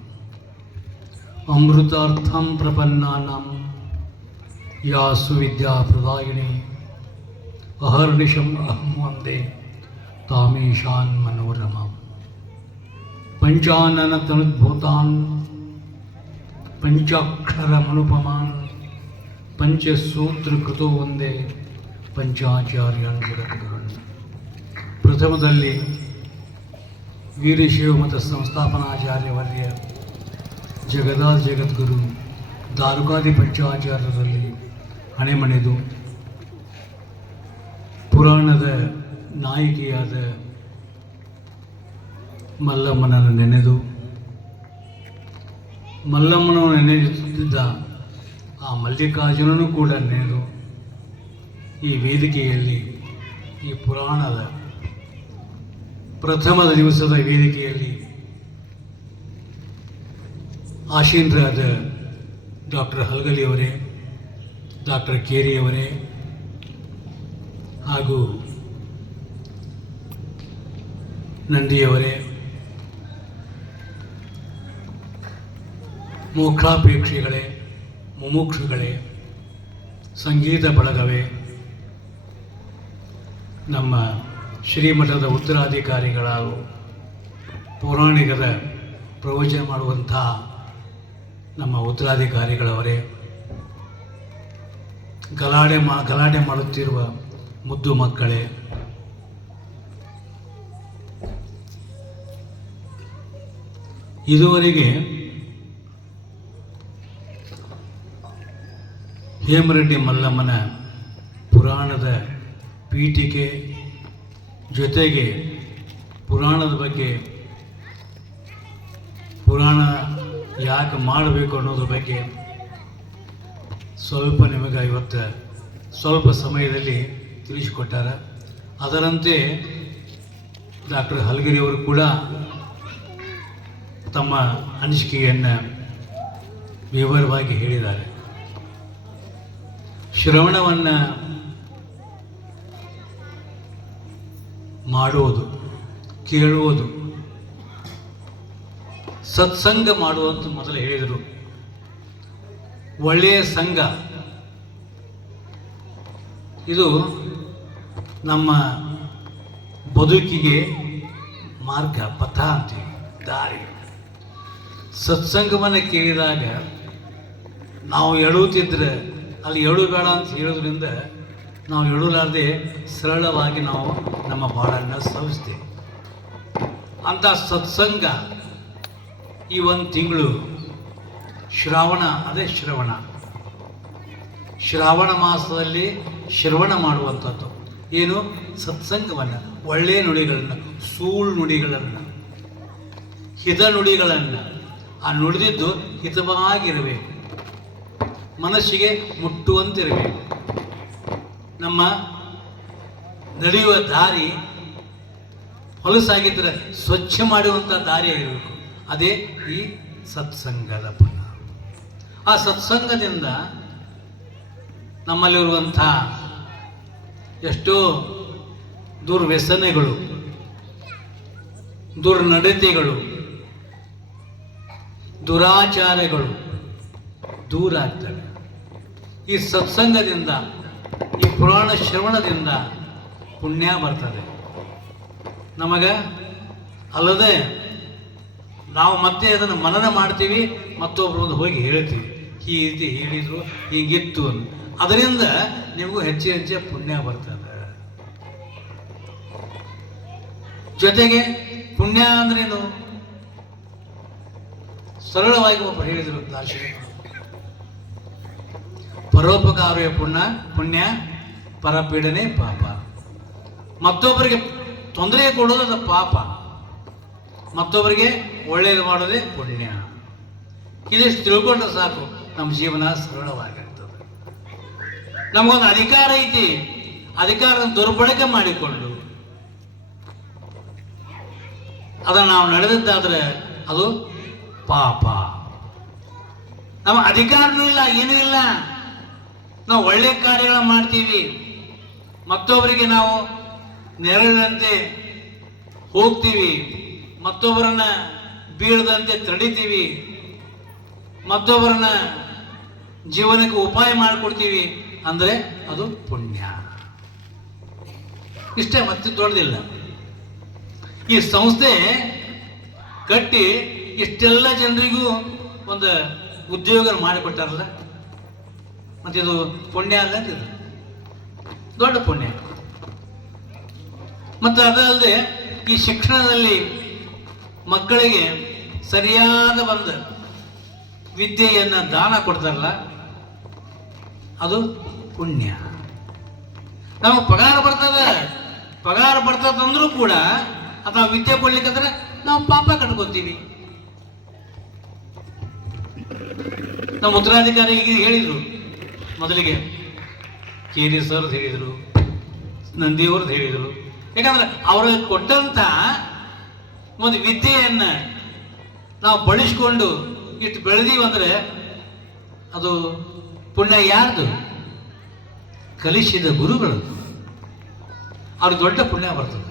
ಅಮೃತಾರ್ಥಂ ಪ್ರಪನ್ನಾನಾಂ ಯಾಸು ವಿದ್ಯಾ ಪ್ರದಾಯಿನಿ ಅಹರ್ನಿಶಂ ಅಹಂ ವಂದೇ ತಾಮೇಶಾನ್ ಮನೋರಮಾಂ ಪಂಚಾನನ ತನುದ್ಭೂತಾನ್ ಪಂಚಾಕ್ಷರಮನುಪಮಾನ್ ಪಂಚಸೂತ್ರಕೃತೋ ಒಂದೇ ಪಂಚಾಚಾರ್ಯಾನ್ ಜಗದ್ಗುರುನ್. ಪ್ರಥಮದಲ್ಲಿ ವೀರಶೈವ ಮತ ಸಂಸ್ಥಾಪನಾಚಾರ್ಯವರ್ಯ ಜಗದಾಲ್ ಜಗದ್ಗುರು ದಾರುಕಾದಿ ಪಂಚಾಚಾರ್ಯರಲ್ಲಿ ಹಣೆಮಣೆದು ಪುರಾಣದ ನಾಯಕಿಯಾದ ಮಲ್ಲಮ್ಮನನ್ನು ನೆನೆದು ಮಲ್ಲಮ್ಮನನ್ನು ನೆನೆಯುತ್ತಿದ್ದ ಆ ಮಲ್ಲಿಕಾರ್ಜುನನು ಕೂಡ ನೆನೆದು ಈ ವೇದಿಕೆಯಲ್ಲಿ, ಈ ಪುರಾಣದ ಪ್ರಥಮದ ದಿವಸದ ವೇದಿಕೆಯಲ್ಲಿ ಆಶೀನರಾದ ಡಾಕ್ಟರ್ ಹಲಗಲಿಯವರೇ, ಡಾಕ್ಟರ್ ಕೇರಿಯವರೇ ಹಾಗೂ ನಂದಿಯವರೇ, ಮೋಕ್ಷಾಪೇಕ್ಷಿಗಳೇ, ಮುಮುಕ್ಷುಗಳೇ, ಸಂಗೀತ ಬಳಗವೇ, ನಮ್ಮ ಶ್ರೀಮಠದ ಉತ್ತರಾಧಿಕಾರಿಗಳಾದ ಪೌರಾಣಿಕದ ಪ್ರವಚನ ಮಾಡುವಂಥ ನಮ್ಮ ಉತ್ತರಾಧಿಕಾರಿಗಳವರೇ, ಗಲಾಟೆ ಮಾಡುತ್ತಿರುವ ಮುದ್ದು ಮಕ್ಕಳೇ, ಇದುವರೆಗೆ ಹೇಮರೆಡ್ಡಿ ಮಲ್ಲಮ್ಮನ ಪುರಾಣದ ಪೀಠಿಕೆ ಜೊತೆಗೆ ಪುರಾಣದ ಬಗ್ಗೆ, ಪುರಾಣ ಯಾಕೆ ಮಾಡಬೇಕು ಅನ್ನೋದ್ರ ಬಗ್ಗೆ ಸ್ವಲ್ಪ ನಿಮಗೆ ಇವತ್ತು ಸ್ವಲ್ಪ ಸಮಯದಲ್ಲಿ ತಿಳಿಸಿಕೊಟ್ಟಾರ. ಅದರಂತೆ ಡಾಕ್ಟರ್ ಹಲಗಲಿಯವರು ಕೂಡ ತಮ್ಮ ಅನಿಸಿಕೆಯನ್ನು ವಿವರವಾಗಿ ಹೇಳಿದ್ದಾರೆ. ಶ್ರವಣವನ್ನು ಮಾಡುವುದು, ಕೇಳುವುದು, ಸತ್ಸಂಗ ಮಾಡುವಂತ ಮೊದಲು ಹೇಳಿದರು. ಒಳ್ಳೆಯ ಸಂಘ ಇದು ನಮ್ಮ ಬದುಕಿಗೆ ಮಾರ್ಗ, ಪಥ ಅಂತೀವಿ, ದಾರಿ. ಸತ್ಸಂಗವನ್ನು ಕೇಳಿದಾಗ ನಾವು ಎಳುತ್ತಿದ್ರೆ ಅಲ್ಲಿ ಎಳು ಬೇಡ ಅಂತ ಹೇಳೋದ್ರಿಂದ ನಾವು ಎಳುಲಾರದೆ ಸರಳವಾಗಿ ನಾವು ನಮ್ಮ ಬಾಳನ್ನು ಸವಿಸ್ತೇವೆ. ಅಂಥ ಸತ್ಸಂಗ ಈ ಒಂದು ತಿಂಗಳು ಶ್ರಾವಣ, ಅದೇ ಶ್ರಾವಣ ಮಾಸದಲ್ಲಿ ಶ್ರವಣ ಮಾಡುವಂಥದ್ದು ಏನು? ಸತ್ಸಂಗವನ್ನು, ಒಳ್ಳೆಯ ನುಡಿಗಳನ್ನು, ಸೂಳು ನುಡಿಗಳನ್ನು, ಹಿತ ನುಡಿಗಳನ್ನು, ಆ ನುಡಿದಿದ್ದು ಹಿತವಾಗಿರಬೇಕು, ಮನಸ್ಸಿಗೆ ಮುಟ್ಟುವಂತಿರಬೇಕು. ನಮ್ಮ ನಡೆಯುವ ದಾರಿ ಹೊಲಸಾಗಿದ್ದರೆ ಸ್ವಚ್ಛ ಮಾಡುವಂಥ ದಾರಿಯಾಗಿರಬೇಕು. ಅದೇ ಈ ಸತ್ಸಂಗದ ಫಲ. ಆ ಸತ್ಸಂಗದಿಂದ ನಮ್ಮಲ್ಲಿರುವಂಥ ಎಷ್ಟೋ ದುರ್ವ್ಯಸನಗಳು, ದುರ್ನಡತೆಗಳು, ದುರಾಚಾರಗಳು ದೂರ ಆಗ್ತವೆ. ಈ ಸತ್ಸಂಗದಿಂದ, ಈ ಪುರಾಣ ಶ್ರವಣದಿಂದ ಪುಣ್ಯ ಬರ್ತದೆ ನಮಗೆ. ಅಲ್ಲದೆ ನಾವು ಮತ್ತೆ ಅದನ್ನು ಮನನ ಮಾಡ್ತೀವಿ, ಮತ್ತೊಬ್ಬರು ಹೋಗಿ ಹೇಳ್ತೀವಿ, ಈ ರೀತಿ ಹೇಳಿದರು, ಹೀಗಿತ್ತು ಅಂತ. ಅದರಿಂದ ನಿಮಗೂ ಹೆಚ್ಚು ಪುಣ್ಯ ಬರ್ತದೆ. ಜೊತೆಗೆ ಪುಣ್ಯ ಅಂದ್ರೇನು? ಸರಳವಾಗಿ ಒಬ್ಬ ಹೇಳಿದರು ದಾರ್ಶನಿಕರು, ಪರೋಪಕಾರವೇ ಪುಣ್ಯ, ಪರಪೀಡನೆ ಪಾಪ. ಮತ್ತೊಬ್ಬರಿಗೆ ತೊಂದರೆ ಕೊಡೋದು ಅದು ಪಾಪ, ಮತ್ತೊಬ್ಬರಿಗೆ ಒಳ್ಳೆಯದು ಮಾಡೋದೇ ಪುಣ್ಯ. ಇದಿಷ್ಟು ತಿಳ್ಕೊಂಡ್ರೆ ಸಾಕು, ನಮ್ಮ ಜೀವನ ಸರಳವಾಗಿರ್ತದೆ. ನಮಗೊಂದು ಅಧಿಕಾರ ಐತಿ, ಅಧಿಕಾರ ದುರ್ಬಳಕೆ ಮಾಡಿಕೊಂಡು ಅದನ್ನು ನಾವು ನಡೆದಿದ್ದಾದ್ರೆ ಅದು ಪಾಪ. ನಮ್ಮ ಅಧಿಕಾರನೂ ಇಲ್ಲ, ಏನೂ ಇಲ್ಲ. ನಾವು ಒಳ್ಳೆಯ ಕಾರ್ಯಗಳನ್ನು ಮಾಡ್ತೀವಿ, ಮತ್ತೊಬ್ಬರಿಗೆ ನಾವು ನೆರಳಿನಂತೆ ಹೋಗ್ತೀವಿ, ಮತ್ತೊಬ್ಬರನ್ನ ಬೀಳದಂತೆ ತಡಿತೀವಿ, ಮತ್ತೊಬ್ಬರನ್ನ ಜೀವನಕ್ಕೆ ಉಪಾಯ ಮಾಡಿಕೊಡ್ತೀವಿ ಅಂದರೆ ಅದು ಪುಣ್ಯ. ಇಷ್ಟೇ, ಮತ್ತೆ ದೊಡ್ಡದಿಲ್ಲ. ಈ ಸಂಸ್ಥೆ ಕಟ್ಟಿ ಇಷ್ಟೆಲ್ಲ ಜನರಿಗೂ ಒಂದು ಉದ್ಯೋಗ ಮಾಡಿಕೊಟ್ಟಾರಲ್ಲ, ಮತ್ತೆ ಇದು ಪುಣ್ಯ ಅಲ್ಲ, ಇದು ದೊಡ್ಡ ಪುಣ್ಯ. ಮತ್ತು ಅದಲ್ಲದೆ ಈ ಶಿಕ್ಷಣದಲ್ಲಿ ಮಕ್ಕಳಿಗೆ ಸರಿಯಾದ ಒಂದು ವಿದ್ಯೆಯನ್ನು ದಾನ ಕೊಡ್ತಾರಲ್ಲ, ಅದು ಪುಣ್ಯ. ನಮಗೆ ಪಗಾರ ಬರ್ತದಂದ್ರೂ ಕೂಡ ಅಥವಾ ವಿದ್ಯೆ ಕೊಡ್ಲಿಕ್ಕಂದ್ರೆ ನಾವು ಪಾಪ ಕಟ್ಕೊತೀವಿ. ನಮ್ಮ ಉತ್ತರಾಧಿಕಾರಿಗೆ ಹೇಳಿದರು, ಮೊದಲಿಗೆ ಕೇರಿ ಸರ್ದು ಹೇಳಿದರು, ನಂದಿಯವ್ರದ್ದು ಹೇಳಿದರು. ಯಾಕಂದ್ರೆ ಅವ್ರಿಗೆ ಕೊಟ್ಟಂಥ ಒಂದು ವಿದ್ಯೆಯನ್ನು ನಾವು ಬಳಸ್ಕೊಂಡು ಇಷ್ಟು ಬೆಳೆದೀವಂದ್ರೆ ಅದು ಪುಣ್ಯ ಯಾರ್ದು? ಕಲಿಸಿದ ಗುರುಗಳು. ಅವ್ರಿಗೆ ದೊಡ್ಡ ಪುಣ್ಯ ಬರ್ತದೆ.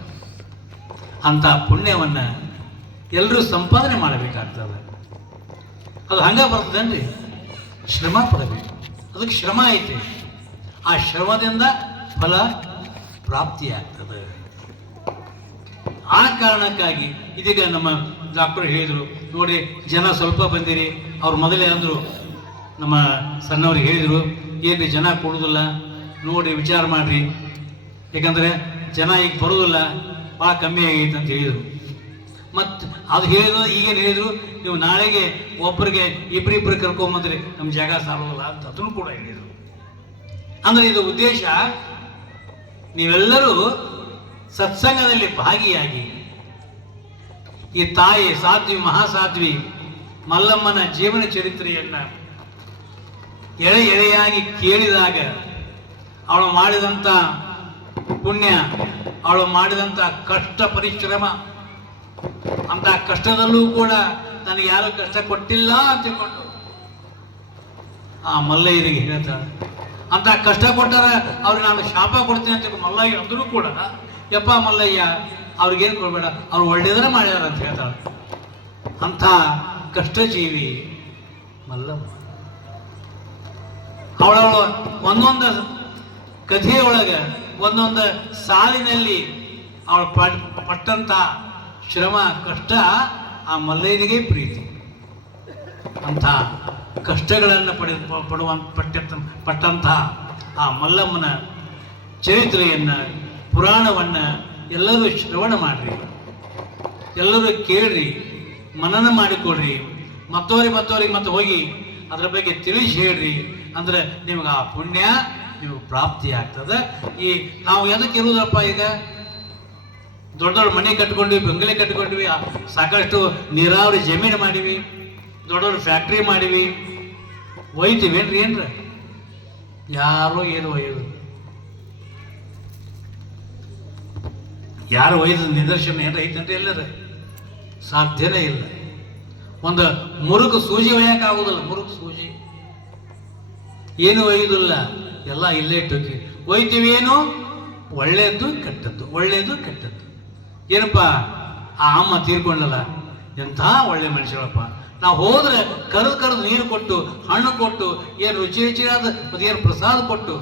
ಅಂಥ ಪುಣ್ಯವನ್ನು ಎಲ್ಲರೂ ಸಂಪಾದನೆ ಮಾಡಬೇಕಾಗ್ತದೆ. ಅದು ಹಂಗೆ ಬರ್ತದೇನ್ರಿ? ಶ್ರಮ ಪಡಬೇಕು. ಅದಕ್ಕೆ ಶ್ರಮ ಐತೆ. ಆ ಶ್ರಮದಿಂದ ಫಲ ಪ್ರಾಪ್ತಿಯಾಗ್ತದೆ. ಆ ಕಾರಣಕ್ಕಾಗಿ ಇದೀಗ ನಮ್ಮ ಡಾಕ್ಟರ್ ಹೇಳಿದರು, ನೋಡಿ ಜನ ಸ್ವಲ್ಪ ಬಂದಿರಿ. ಅವ್ರು ಮೊದಲೇ ಅಂದರು, ನಮ್ಮ ಸಣ್ಣವ್ರಿಗೆ ಹೇಳಿದರು, ಏನ್ರಿ ಜನ ಕೊಡೋದಿಲ್ಲ, ನೋಡಿ ವಿಚಾರ ಮಾಡಿರಿ, ಯಾಕಂದರೆ ಜನ ಈಗ ಬರೋದಿಲ್ಲ, ಭಾಳ ಕಮ್ಮಿ ಆಗೈತೆ ಅಂತ ಹೇಳಿದರು. ಮತ್ತು ಅದು ಹೇಳಿದ್ರು, ಈಗೇನು ಹೇಳಿದರು, ನೀವು ನಾಳೆಗೆ ಒಬ್ಬರಿಗೆ ಇಬ್ಬರಿಬ್ಬರು ಕರ್ಕೊಂಬಂದ್ರಿ, ನಮ್ಮ ಜಾಗ ಸಾಲೋದಿಲ್ಲ ಅಂತ ಅದನ್ನು ಕೂಡ ಹೇಳಿದರು. ಅಂದರೆ ಇದು ಉದ್ದೇಶ, ನೀವೆಲ್ಲರೂ ಸತ್ಸಂಗದಲ್ಲಿ ಭಾಗಿಯಾಗಿ ಈ ತಾಯಿ ಸಾಧ್ವಿ ಮಹಾಸಾಧ್ವಿ ಮಲ್ಲಮ್ಮನ ಜೀವನ ಚರಿತ್ರೆಯನ್ನು ಎಳೆ ಎಳೆಯಾಗಿ ಕೇಳಿದಾಗ ಅವಳು ಮಾಡಿದಂಥ ಪುಣ್ಯ, ಅವಳು ಮಾಡಿದಂಥ ಕಷ್ಟ ಪರಿಶ್ರಮ, ಅಂತ ಕಷ್ಟದಲ್ಲೂ ಕೂಡ ನನಗೆ ಯಾರು ಕಷ್ಟ ಕೊಟ್ಟಿಲ್ಲ ಅಂತ ತಿಳ್ಕೊಂಡು ಆ ಮಲ್ಲಯ್ಯರಿಗೆ ಹೇಳ್ತಾಳೆ. ಅಂತ ಕಷ್ಟ ಕೊಟ್ಟಾರ ಅವ್ರಿಗೆ ನಾನು ಶಾಪ ಕೊಡ್ತೀನಿ ಅಂತ ಮಲ್ಲಯ್ಯ ಅಂದರೂ ಕೂಡ, ಯಪ್ಪ ಮಲ್ಲಯ್ಯ ಅವ್ರಿಗೇನು ಕೊಡಬೇಡ, ಅವ್ರು ಒಳ್ಳೆಯದರ ಮಾಡ್ಯಾರ ಅಂತ ಹೇಳ್ತಾಳೆ. ಅಂಥ ಕಷ್ಟಜೀವಿ ಮಲ್ಲಮ್ಮ. ಅವಳವಳು ಒಂದೊಂದು ಕಥೆಯೊಳಗೆ ಒಂದೊಂದು ಸಾಲಿನಲ್ಲಿ ಅವಳು ಪಟ್ಟಂಥ ಶ್ರಮ ಕಷ್ಟ ಆ ಮಲ್ಲಯ್ಯನಿಗೆ ಪ್ರೀತಿ. ಅಂಥ ಕಷ್ಟಗಳನ್ನು ಪಟ್ಟಂಥ ಆ ಮಲ್ಲಮ್ಮನ ಚರಿತ್ರೆಯನ್ನು, ಪುರಾಣವನ್ನು ಎಲ್ಲರೂ ಶ್ರವಣ ಮಾಡಿರಿ, ಎಲ್ಲರೂ ಕೇಳ್ರಿ, ಮನನ ಮಾಡಿಕೊಡ್ರಿ, ಮತ್ತವರಿಗೆ ಮತ್ತೆ ಹೋಗಿ ಅದರ ಬಗ್ಗೆ ತಿಳಿಸಿ ಹೇಳ್ರಿ. ಅಂದರೆ ನಿಮಗೆ ಆ ಪುಣ್ಯ ನಿಮಗೆ ಪ್ರಾಪ್ತಿ ಆಗ್ತದೆ. ಈ ನಾವು ಎದಕ್ಕೆ ಇರುವುದಪ್ಪ, ಈಗ ದೊಡ್ಡ ದೊಡ್ಡ ಮನೆ ಕಟ್ಕೊಂಡ್ವಿ, ಬಂಗಲೆ ಕಟ್ಕೊಂಡ್ವಿ, ಸಾಕಷ್ಟು ನೀರಾವರಿ ಜಮೀನು ಮಾಡಿವಿ, ದೊಡ್ಡ ದೊಡ್ಡ ಫ್ಯಾಕ್ಟ್ರಿ ಮಾಡಿವಿ, ಒಯ್ತೀವಿ ಏನ್ರಿ? ಏನ್ರ ಯಾರೋ ಏನು ಒಯ್ಯೋದು, ಯಾರು ಒಯ್ದ ನಿದರ್ಶನ ಏನ್ರ ಐತಂದ್ರೆ ಎಲ್ಲರ ಸಾಧ್ಯನೇ ಇಲ್ಲ. ಒಂದು ಮುರುಕು ಸೂಜಿ ಒಯ್ಯಕ್ಕಾಗೋದಿಲ್ಲ. ಮುರುಕು ಸೂಜಿ ಏನು ಒಯ್ಯುವುದಿಲ್ಲ, ಎಲ್ಲ ಇಲ್ಲೇ ಇಟ್ಟೋಗಿ ಒಯ್ತೀವಿ. ಏನು ಒಳ್ಳೆಯದು ಕೆಟ್ಟದ್ದು, ಒಳ್ಳೆಯದು ಕೆಟ್ಟದ್ದು. ಏನಪ್ಪ ಆ ಅಮ್ಮ ತೀರ್ಕೊಂಡಲ್ಲ, ಎಂಥ ಒಳ್ಳೆ ಮನುಷ್ಯರಪ್ಪ. ನಾವು ಹೋದ್ರೆ ಕರೆದು ನೀರು ಕೊಟ್ಟು, ಹಣ್ಣು ಕೊಟ್ಟು, ಏನು ರುಚಿಯಾದ ಮತ್ತು ಏನು ಪ್ರಸಾದ ಕೊಟ್ಟು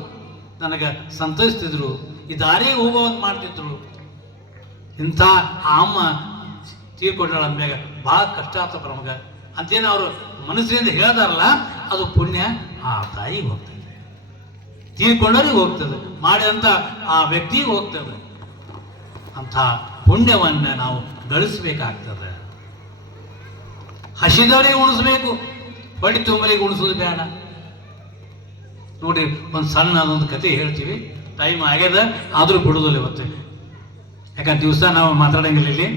ನನಗೆ ಸಂತೈಸ್ತಿದ್ರು, ಈ ದಾರಿಗೆ ಹೋಗೋವಂಗೆ ಮಾಡ್ತಿದ್ರು. ಇಂಥ ಆ ಅಮ್ಮ ತೀರ್ಕೊಂಡಳ ಅಂದಾಗ ಭಾಳ ಕಷ್ಟ ಆಗ್ತಪ್ಪ ನಮಗೆ ಅಂತೇನು ಅವರು ಮನಸ್ಸಿನಿಂದ ಹೇಳ್ತಾರಲ್ಲ, ಅದು ಪುಣ್ಯ ಆ ತಾಯಿಗೆ ಹೋಗ್ತದೆ, ತೀರ್ಕೊಂಡವ್ರಿಗೆ ಹೋಗ್ತದೆ, ಮಾಡಿದಂಥ ಆ ವ್ಯಕ್ತಿಗೆ ಹೋಗ್ತದೆ. ಅಂಥ ಪುಣ್ಯವನ್ನು ನಾವು ಗಳಿಸ್ಬೇಕಾಗ್ತದೆ. ಹಸಿದವರಿಗೆ ಉಣಿಸ್ಬೇಕು, ಹೊಡಿ ತುಂಬಲಿಗೆ ಉಣಿಸೋದು ಬೇಡ. ನೋಡಿ, ಒಂದು ಸಣ್ಣ ಅದೊಂದು ಕತೆ ಹೇಳ್ತೀವಿ, ಟೈಮ್ ಆಗ್ಯದ ಆದರೂ ಬಿಡೋದಿಲ್ಲ ಇವತ್ತು. ಯಾಕಂದ್ರೆ ದಿವಸ ನಾವು ಮಾತಾಡೋಂಗಿಲ್ಲ, ಇಲ್ಲಿ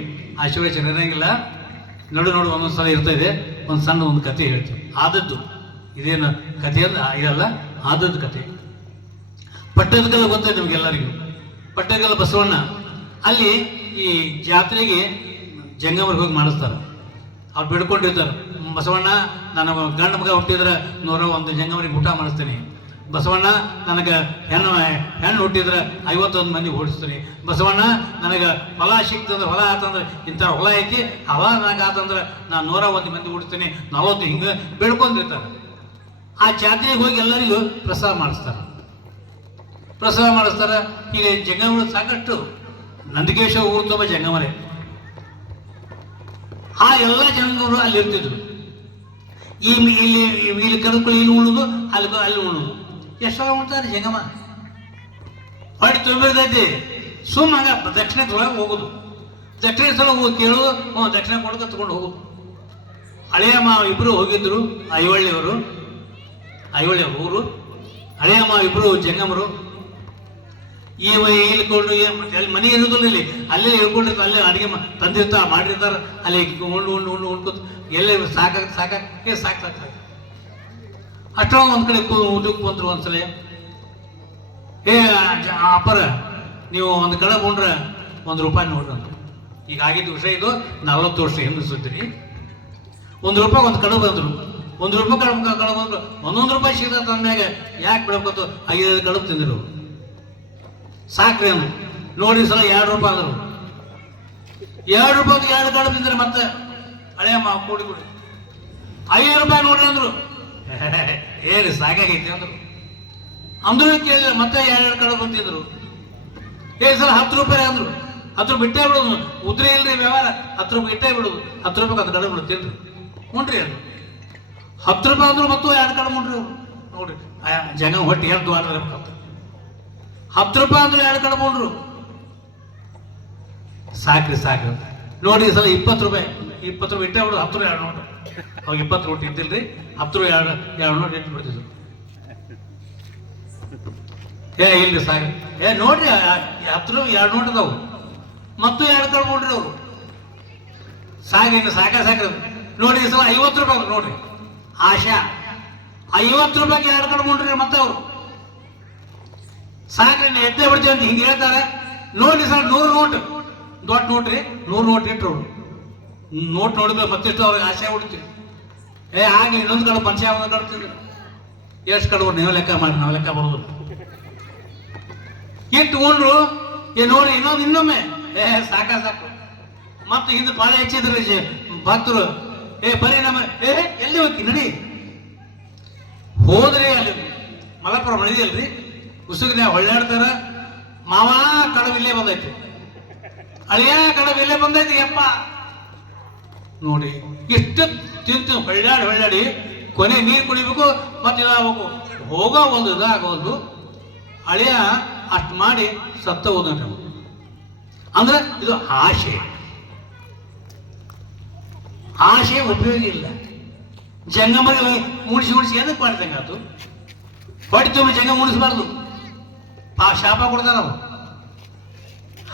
ಆಶೀರ್ವಚನ ಇರೋಂಗಿಲ್ಲ. ನೋಡು ಒಂದೊಂದು ಸಲ ಇರ್ತಾಯಿದೆ. ಒಂದು ಸಣ್ಣ ಒಂದು ಕತೆ ಹೇಳ್ತೀವಿ, ಆದದ್ದು. ಇದೇನು ಕತೆ ಅಂದ್ರೆ ಇದಲ್ಲ, ಆದದ್ದು ಕತೆ. ಪಟ್ಟದಕಲ್ಲ ಗೊತ್ತಾಯ್ತು ನಿಮಗೆಲ್ಲರಿಗೂ. ಪಟ್ಟದಕಲ್ಲ ಬಸವಣ್ಣ ಅಲ್ಲಿ ಈ ಜಾತ್ರೆಗೆ ಜಂಗಮರಿಗೆ ಹೋಗಿ ಮಾಡಿಸ್ತಾರೆ. ಅವ್ರು ಬಿಡ್ಕೊಂಡಿರ್ತಾರೆ, ಬಸವಣ್ಣ ನನಗೆ ಗಂಡ ಮಗ ಹುಟ್ಟಿದ್ರೆ 101 ಜಂಗಮರಿಗೆ ಊಟ ಮಾಡಿಸ್ತೀನಿ, ಬಸವಣ್ಣ ನನಗೆ ಹೆಣ್ಣು ಹುಟ್ಟಿದ್ರೆ 51 ಮಂದಿ ಓಡಿಸ್ತೀನಿ, ಬಸವಣ್ಣ ನನಗೆ ಹೊಲ ಸಿಕ್ತಂದ್ರೆ, ಹೊಲ ಆತಂದ್ರೆ ಇಂಥ ಹೊಲ ಐತಿ, ಆ ಹೊಲ ನನಗೆ ಆತಂದ್ರೆ ನಾನು 101 ಮಂದಿ ಓಡಿಸ್ತೀನಿ, 40 ಹಿಂಗೆ ಬೆಳ್ಕೊಂಡಿರ್ತಾರೆ. ಆ ಜಾತ್ರೆಗೆ ಹೋಗಿ ಎಲ್ಲರಿಗೂ ಪ್ರಸಾದ ಮಾಡಿಸ್ತಾರೆ. ಈಗ ಜಂಗಮರು ಸಾಕಷ್ಟು ನಂದಿಕೇಶ್ವರ ಊರು ತುಂಬ ಜಂಗಮರೇ. ಆ ಎಲ್ಲ ಜಂಗಮರು ಅಲ್ಲಿ ಇರ್ತಿದ್ರು. ಇಲ್ಲಿ ಕರೆದುಕೊಳ್ಳಿ, ಇಲ್ಲಿ ಉಣ್ಣೋದು, ಅಲ್ಲಿ ಉಣ್ಣೋದು. ಎಷ್ಟೋ ಉಣ್ತಾರೆ ಜಂಗಮ. ಹೊಡಿ ತುಂಬಿರ್ತೈತಿ, ಸುಮ್ಮ ಹಂಗ ದಕ್ಷಿಣ ತೊಳಗೆ ಹೋಗೋದು, ದಕ್ಷಿಣ ಸ್ಥಳ ಹೋಗಿ ಕೇಳೋದು, ದಕ್ಷಿಣ ಕೊಡೋದು ತಗೊಂಡು ಹೋಗೋದು. ಹಳೆಯ ಮಾವ ಇಬ್ಬರು ಹೋಗಿದ್ರು, ಐವಳ್ಳಿ ಊರು. ಹಳೆಯ ಮಾವ ಇಬ್ಬರು ಜಂಗಮರು. ಇಳ್ಕೊಂಡು ಅಲ್ಲಿ ಮನೆ ಇರೋದಿಲ್ಲ, ಇಲ್ಲಿ ಅಲ್ಲೇ ಇಳ್ಕೊಂಡಿರ್ತಾರೆ, ಅಲ್ಲೇ ಅಡುಗೆ ತಂದಿರ್ತಾರೆ, ಮಾಡಿರ್ತಾರೆ, ಅಲ್ಲಿ ಉಂಡು ಉಣ್ಕೋತ ಎಲ್ಲೇ ಸಾಕು ಅಷ್ಟೊಂದು ಒಂದು ಕಡೆ ಊಟಕ್ಕೆ ಬಂದ್ರು ಒಂದ್ಸಲ, ಅಪ್ಪರ ನೀವು ಒಂದು ಕಡೆ ಬಂದ್ರೆ ₹1 ನೋಡ್ರಿ ಅಂತ. ಈಗ ಆಗಿದ್ದ ವಿಷಯ ಇದು 40 ವರ್ಷ ಹಿಂದೆ ಸುದ್ದಿರಿ. ₹1 ಒಂದು ಕಡೆ ಬಂದರು, ₹1 ಕಡೆ ಬಂದ್ರು, ₹1 ಸಿಗ್ತದೆ ಅಂದ್ಮ್ಯಾಗ ಯಾಕೆ ಬಿಡಬೇಕು, 5 ಕಡುಬು ತಿಂದರು. ಸಾಕ್ರಿ ಅಂದ್ರು. ನೋಡಿ ಸಲ ₹2 ಅಂದರು. ₹2 2 ಕಡುಬು ತಿಂದ್ರೆ ಮತ್ತೆ ಹಳೆಯ ಕೂಡಿ ₹5 ನೋಡ್ರಿ ಅಂದ್ರು. ಹೇಳಿ ಸಾಕಾಗೈತಿ ಅಂದ್ರು. ಅಂದ್ರೂ ಕೇಳಿದ್ರೆ ಮತ್ತೆ 2 ಕಡುಬು ಬಂತಿದ್ರು. ಸಲ ₹10 ಅಂದ್ರು. ₹10 ಬಿಟ್ಟೇ ಬಿಡೋದು, ಉದ್ರಿ ಇಲ್ರಿ ವ್ಯವಹಾರ, ₹10 ಇಟ್ಟೇ ಬಿಡೋದು, ₹10 ಅದು ಕಡುಬು ಬಿಡು ತಿಂದ್ರು. ನೋಡ್ರಿ ಅದು ₹10 ಅಂದ್ರು ಮತ್ತು 2 ಕಡುಬು ನೋಡ್ರಿ ಅವ್ರು. ನೋಡ್ರಿ ಜನ ಹೊಟ್ಟೆ ಹೇಳ್ದು ಆಡ್ಬೇಕಂತ ₹10 ಅಂದ್ರು 2 ಕಡುಬು ನೋಡ್ರು. ಸಾಕ್ರಿ ಸಾಕ್ರಿ ನೋಡಿ ಸಲ ₹20 ಇಟ್ಟೇ ಬಿಡು, ₹10 2 ನೋಡ್ರಿ. ಅವಾಗ 20 ನೋಟ್ ಇದ್ದಿಲ್ರಿ, ₹10 2 ನೋಟ್ ಇಟ್ಟು ಬಿಡ್ತಿದ್ರು. ಇಲ್ರಿ ಸಾಕು ನೋಡ್ರಿ ₹10 2 ನೋಟ್ ಅದಾವು ಮತ್ತು 2 ಕಡುಬು ನೋಡ್ರಿ ಅವರು. ಸಾಕಿನ್ನು ಸಾಕ್ರಿ ನೋಡಿ ಸಲ ₹50 ನೋಡ್ರಿ. ಆಶಾ ₹50 2 ಕಡುಬು ನೋಡ್ರಿ ಮತ್ತೆ ಅವರು. ಸಾಕ್ರಿ ಎದ್ದೇ ಬಿಡ್ತೀವಿ ಅಂತ ಹಿಂಗೆ ಹೇಳ್ತಾರೆ. ನೋಡಿ ಸರ್ 100 ನೋಟ್ ದೊಡ್ಡ ನೋಟ್ರಿ, 100 ನೋಟ್ ಇಟ್ರು. ನೋಟ್ ನೋಡಿದ್ರೆ ಮತ್ತಿಷ್ಟು ಅವ್ರಿಗೆ ಆಶೆ ಹುಡ್ತೀವಿ. ಆಗ್ಲಿ ಇನ್ನೊಂದು ಕಡೆ ಮನುಷ್ಯ ಒಂದು ಕಡ್ತಿದ್ರು. ಎಷ್ಟು ಕಡುಬು ನೀವು ಲೆಕ್ಕ ಮಾಡಿ, ನಾವು ಲೆಕ್ಕ ಬರೋದು ಇಟ್ಕೊಂಡ್ರು. ನೋಡಿ ಇನ್ನೊಮ್ಮೆ ಸಾಕು ಮತ್ತೆ ಹಿಂದೆ ಪಾಳೆ ಹೆಚ್ಚಿದ್ರಿ ಭಕ್ತರು. ಬರೀ ನಮ್ಮ ಎಲ್ಲಿ ಹೋಗಿ ನಡಿ ಹೋದ್ರಿ. ಅಲ್ಲಿ ಮಲಪುರ ಮಳಿದಿಲ್ರಿ, ಉಸುಗ್ನ ಹೊಳ್ಳಾಡ್ತಾರ. ಮಾವ ಕಡವು ಇಲ್ಲೇ ಬಂದೈತಿ, ಅಳಿಯ ಕಡವು ಇಲ್ಲೇ ಬಂದೈತಿ ಯಪ್ಪ. ನೋಡಿ ಇಷ್ಟು ತಿಂತು ಹೊಳ್ಳಾಡಿ ಕೊನೆ ನೀರು ಕುಡಿಬೇಕು, ಮತ್ತೆ ಇದಾಗಬೇಕು. ಹೋಗೋ ಒಂದು ಇದಾಗೋದು ಅಳಿಯ ಅಷ್ಟು ಮಾಡಿ ಸತ್ತ ಹೋದ. ಅಂದ್ರೆ ಇದು ಆಶೆ. ಆಶೆ ಉಪಯೋಗ ಇಲ್ಲ. ಜಂಗಮರಿಗೆ ಮುಡಿಸಿ ಏನಕ್ಕೆ ಮಾಡ್ದಂಗೆ ಅದು. ಹೊಟ್ಟೆ ತುಂಬ ಜಂಗ ಮುಡಿಸ್ಬಾರ್ದು, ಶಾಪ ಕೊಡ್ತಾರ ನಾವು.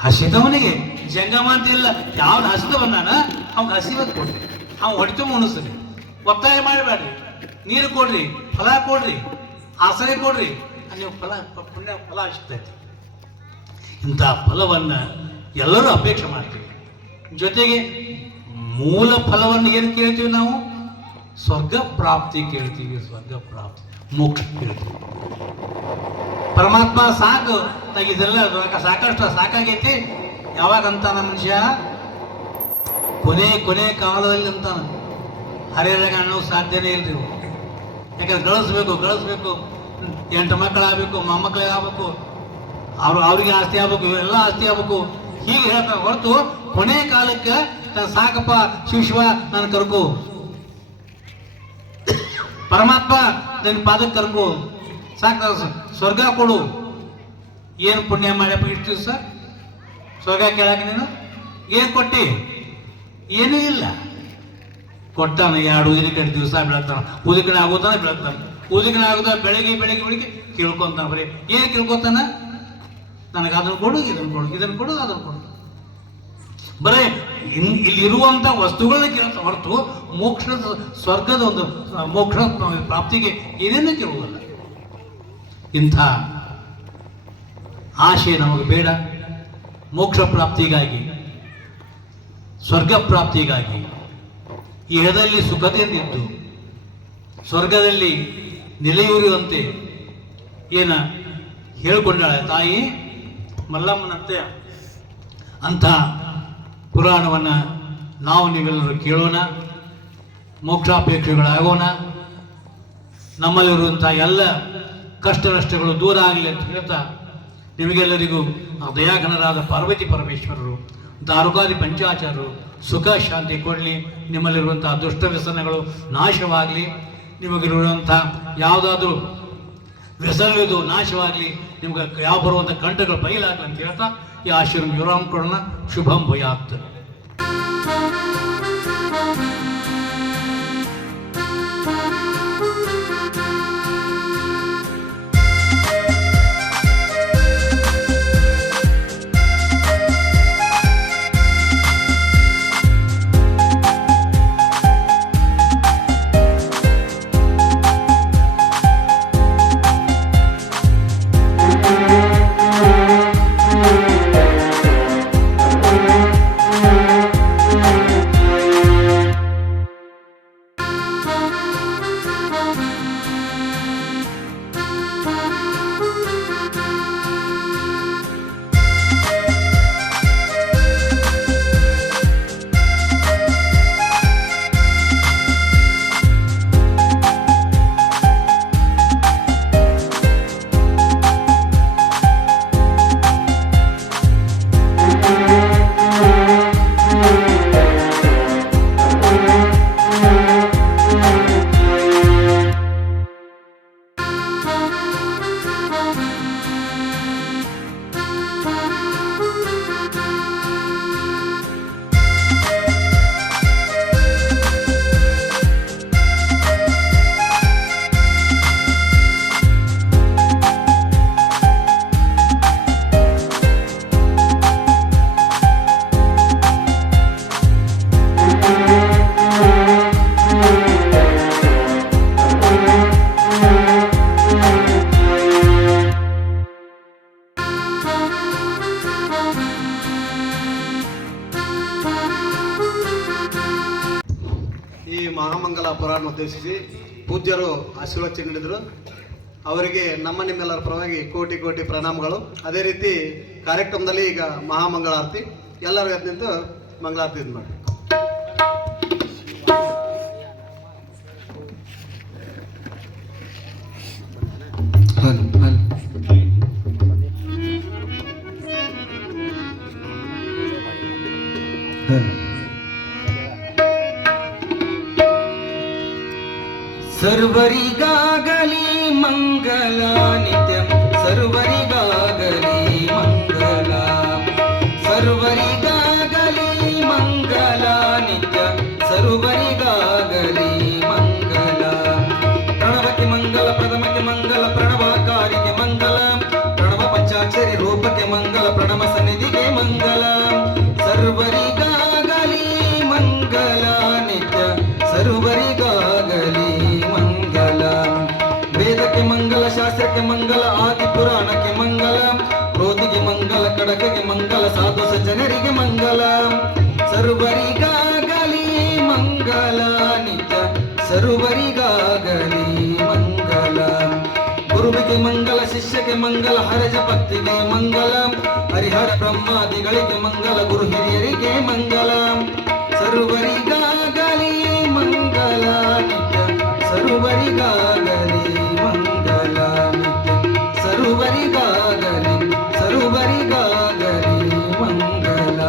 ಹಸಿದವನಿಗೆ ಜಂಗಮ ಅಂತ ಇಲ್ಲ. ಯಾವ್ದು ಹಸಿದ ಬಂದಾನ ಅವ್ನಿಗೆ ಹಸಿವತ್ತು ಕೊಡ್ರಿ, ಅವ್ನು ಹೊಟ್ಟೆ ತುಂಬ ಉಣಿಸ್ತಾನೆ. ಒತ್ತಾಯ ಮಾಡಬೇಡ್ರಿ. ನೀರು ಕೊಡ್ರಿ, ಫಲ ಕೊಡ್ರಿ, ಆಸರೆ ಕೊಡ್ರಿ, ನೀವು ಪುಣ್ಯ ಫಲ ಸಿಗ್ತೈತಿ. ಇಂಥ ಫಲವನ್ನು ಎಲ್ಲರೂ ಅಪೇಕ್ಷೆ ಮಾಡ್ತೀವಿ. ಜೊತೆಗೆ ಮೂಲ ಫಲವನ್ನು ಏನು ಕೇಳ್ತೀವಿ ನಾವು? ಸ್ವರ್ಗ ಪ್ರಾಪ್ತಿ ಕೇಳ್ತೀವಿ. ಸ್ವರ್ಗ ಪ್ರಾಪ್ತಿ, ಮೋಕ್ಷ ಕೇಳ್ತೀವಿ. ಪರಮಾತ್ಮ ಸಾಕು, ಇದೆಲ್ಲ ಸಾಕಷ್ಟು ಸಾಕಾಗೈತಿ. ಯಾವಾಗ ಅಂತಾನ ಮನುಷ್ಯ? ಕೊನೆ ಕಾಲದಲ್ಲಿ ಅಂತಾನ. ಹರಿಯದಾಗ ಅನ್ನೋದು ಸಾಧ್ಯನೇ ಇಲ್ರಿ. ಯಾಕಂದ್ರೆ ಗಳಿಸ್ಬೇಕು, 8 ಮಕ್ಕಳಾಗಬೇಕು, ಮೊಮ್ಮಕ್ಕಳಿಗೆ ಆಗ್ಬೇಕು, ಅವ್ರಿಗೆ ಆಸ್ತಿ ಆಗ್ಬೇಕು, ಇವೆಲ್ಲ ಆಸ್ತಿ ಆಗ್ಬೇಕು, ಹೀಗೆ ಹೇಳ್ತಾರೆ ಹೊರತು ಕೊನೆ ಕಾಲಕ್ಕೆ ಸಾಕಪ್ಪ ಶಿವ ನಾನು ಕರ್ಕೋ, ಪರಮಾತ್ಮ ನನ್ನ ಪಾದಕ್ಕೆ ಕರ್ಕೋ, ಸಾಕು ಸ್ವರ್ಗ ಕೊಡು. ಏನು ಪುಣ್ಯ ಮಾಡ್ಯಪ್ಪ ಇಷ್ಟು ದಿವಸ ಸ್ವರ್ಗ ಕೇಳಕ್ಕೆ ನೀನು ಏನು ಕೊಟ್ಟಿ? ಏನೂ ಇಲ್ಲ. ಕೊಟ್ಟಾನ 2 ಉದಿನ ದಿವಸ ಬೆಳಗ್ತಾನ, ಉದಿಕಣೆ ಆಗೋತಾನೆ ಬೆಳಗ್ತಾನೆ, ಉದಿಕಣೆ ಆಗೋದ ಬೆಳಿಗ್ಗೆ ಕೇಳ್ಕೊಂತಾನ. ಬರೀ ಏನು ಕೇಳ್ಕೊತಾನ? ನನಗೆ ಅದನ್ನು ಕೊಡು, ಇದನ್ನು ಕೊಡು. ಬರೀ ಇಲ್ಲಿರುವಂಥ ವಸ್ತುಗಳನ್ನ ಕೇಳ್ತಾ ಹೊರತು ಮೋಕ್ಷದ ಸ್ವರ್ಗದ ಒಂದು ಮೋಕ್ಷ ಪ್ರಾಪ್ತಿಗೆ ಏನೇನೂ ಕೇಳುವುದಿಲ್ಲ. ಇಂಥ ಆಶೆ ನಮಗೆ ಬೇಡ. ಮೋಕ್ಷ ಪ್ರಾಪ್ತಿಗಾಗಿ, ಸ್ವರ್ಗ ಪ್ರಾಪ್ತಿಗಾಗಿ ಇಹದಲ್ಲಿ ಸುಖದಿಂದಿದ್ದು ಸ್ವರ್ಗದಲ್ಲಿ ನೆಲೆಯೂರುವಂತೆ ಏನ ಹೇಳಿಕೊಂಡಾಳೆ ತಾಯಿ ಮಲ್ಲಮ್ಮನಂತೆ. ಅಂಥ ಪುರಾಣವನ್ನು ನಾವು ನೀವೆಲ್ಲರೂ ಕೇಳೋಣ, ಮೋಕ್ಷಾಪೇಕ್ಷೆಗಳಾಗೋಣ. ನಮ್ಮಲ್ಲಿರುವಂಥ ಎಲ್ಲ ಕಷ್ಟ ನಷ್ಟಗಳು ದೂರ ಆಗಲಿ ಅಂತ ಹೇಳ್ತಾ, ನಿಮಗೆಲ್ಲರಿಗೂ ದಯಾಘನರಾದ ಪಾರ್ವತಿ ಪರಮೇಶ್ವರರು, ದಾರುಗಾದಿ ಪಂಚಾಚಾರ್ಯರು ಸುಖ ಶಾಂತಿ ಕೊಡಲಿ. ನಿಮ್ಮಲ್ಲಿರುವಂಥ ದುಷ್ಟ ವ್ಯಸನಗಳು ನಾಶವಾಗಲಿ. ನಿಮಗಿರುವಂಥ ಯಾವುದಾದ್ರೂ ವ್ಯಸನವಿದು ನಾಶವಾಗಲಿ. ನಿಮ್ಗೆ ಯಾವ ಬರುವಂಥ ಕಂಠಗಳು ಬಯಲಾಗಲಿ ಅಂತ ಹೇಳ್ತಾ ಈ ಆಶೀರ್ವಾದ ವಿರಾಮ ಕೊಡೋಣ. ಶುಭಂ ಭೂಯಾತ್. ಈ ಮಹಾಮಂಗಲ ಪುರಾಣ ಉದ್ದೇಶಿಸಿ ಪೂಜ್ಯರು ಆಶೀರ್ವಚನೆ ನೀಡಿದರು. ಅವರಿಗೆ ನಿಮ್ಮೆಲ್ಲರ ಪರವಾಗಿ ಕೋಟಿ ಕೋಟಿ ಪ್ರಣಾಮಗಳು. ಅದೇ ರೀತಿ ಕಾರ್ಯಕ್ರಮದಲ್ಲಿ ಈಗ ಮಹಾಮಂಗಳಾರತಿ, ಎಲ್ಲರೂ ಎದ್ದು ನಿಂತು ಮಂಗಳಾರತಿ ಇದು ಮಾಡಿ. ಸರ್ವರಿಗಾಗಲಿ ಮಂಗಲ ನಿತ್ಯ, ಸರ್ವರಿಗಾಗಲಿ ಮಂಗಲ, ಸರ್ವರಿಗಾಗಲಿ ಮಂಗಲ ನಿತ್ಯ, ಸರ್ವರಿಗಾಗಲಿ ಮಂಗಲ. ಪ್ರಣವಕ್ಕೆ ಮಂಗಲ, ಪ್ರಥಮಕ್ಕೆ ಮಂಗಲ, ಪ್ರಣವಕಾರಿಗೆ ಮಂಗಲ, ಪ್ರಣವ ಪಂಚಾಕ್ಷರಿ ರೂಪಕ್ಕೆ ಮಂಗಲ, ಪ್ರಣವ ಸನ್ನಿಧಿಗೆ ಮಂಗಲ. ಸರ್ವರಿಗಾಗಲಿ ಮಂಗಲ ನಿತ್ಯ, ಸರ್ವರಿಗಾಗಲಿ ಮಂಗಲ. ವೇದಕ್ಕೆ ಮಂಗಲ, ಶಾಸ್ತ್ರಕ್ಕೆ ಮಂಗಲ, ಆದಿ ಪುರಾಣಕ್ಕೆ ಮಂಗಲ, ಕ್ರೋಧಿಗೆ ಮಂಗಲ, ಕಡಕಗೆ ಮಂಗಲ, ಸಾಧು ಸಜ್ಜನರಿಗೆ ಮಂಗಲ. ಸರ್ವರಿಗಾಗಲಿ ಮಂಗಲ ನಿತ್ಯ, ಸರ್ವರಿಗಾಗಲಿ ಮಂಗಲ. ಗುರುವಿಗೆ ಮಂಗಲ, ಶಿಷ್ಯಕ್ಕೆ ಮಂಗಲ, ಹರಜ ಭಕ್ತಿಗೆ ಮಂಗಲ, ಹರಿಹರ ಬ್ರಹ್ಮಾದಿಗಳಿಗೆ ಮಂಗಲ, ಗುರು ಹಿರಿಯರಿಗೆ ಮಂಗಲ. ಸರ್ವರಿಗಾಗಲಿ ಮಂಗಲ ನಿತ್ಯ, ಸರ್ವರಿಗಾಗಲಿ ಮಂಗಲ ನಿತ್ಯ, ಸರ್ವರಿಗಾಗಲಿ, ಸರ್ವರಿಗಾಗಲಿ ಮಂಗಲ.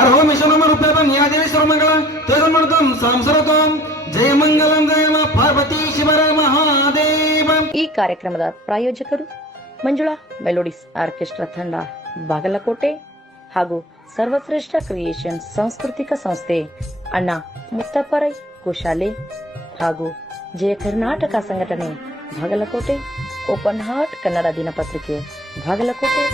ಅರ್ಹೋ ಮಿಶನಮ ರೂಪೇಪಂ ಯಾದೇವಿ ಸರ್ವಮಂಗಳ ತೇಜಮೃತಂ ಸಾಂಸರತಂ. ಜಯ ಮಂಗಲಂ ಜಯ ಪಾರ್ವತಿ ಶಿವರ ಮಹಾದೇವ. ಈ ಕಾರ್ಯಕ್ರಮದ ಪ್ರಾಯೋಜಕರು ಮಂಜುಳಾ ಮೆಲೋಡಿಸ್ ಆರ್ಕೆಸ್ಟ್ರಾ ತಂಡ ಬಾಗಲಕೋಟೆ ಹಾಗೂ ಸರ್ವಶ್ರೇಷ್ಠ ಕ್ರಿಯೇಷನ್ ಸಾಂಸ್ಕೃತಿಕ ಸಂಸ್ಥೆ ಅಣ್ಣ ಮುತ್ತಪ್ಪರೈ ಗೋಶಾಲೆ ಹಾಗೂ ಜಯ ಕರ್ನಾಟಕ ಸಂಘಟನೆ ಬಾಗಲಕೋಟೆ, ಓಪನ್ ಹಾರ್ಟ್ ಕನ್ನಡ ದಿನಪತ್ರಿಕೆ ಬಾಗಲಕೋಟೆ.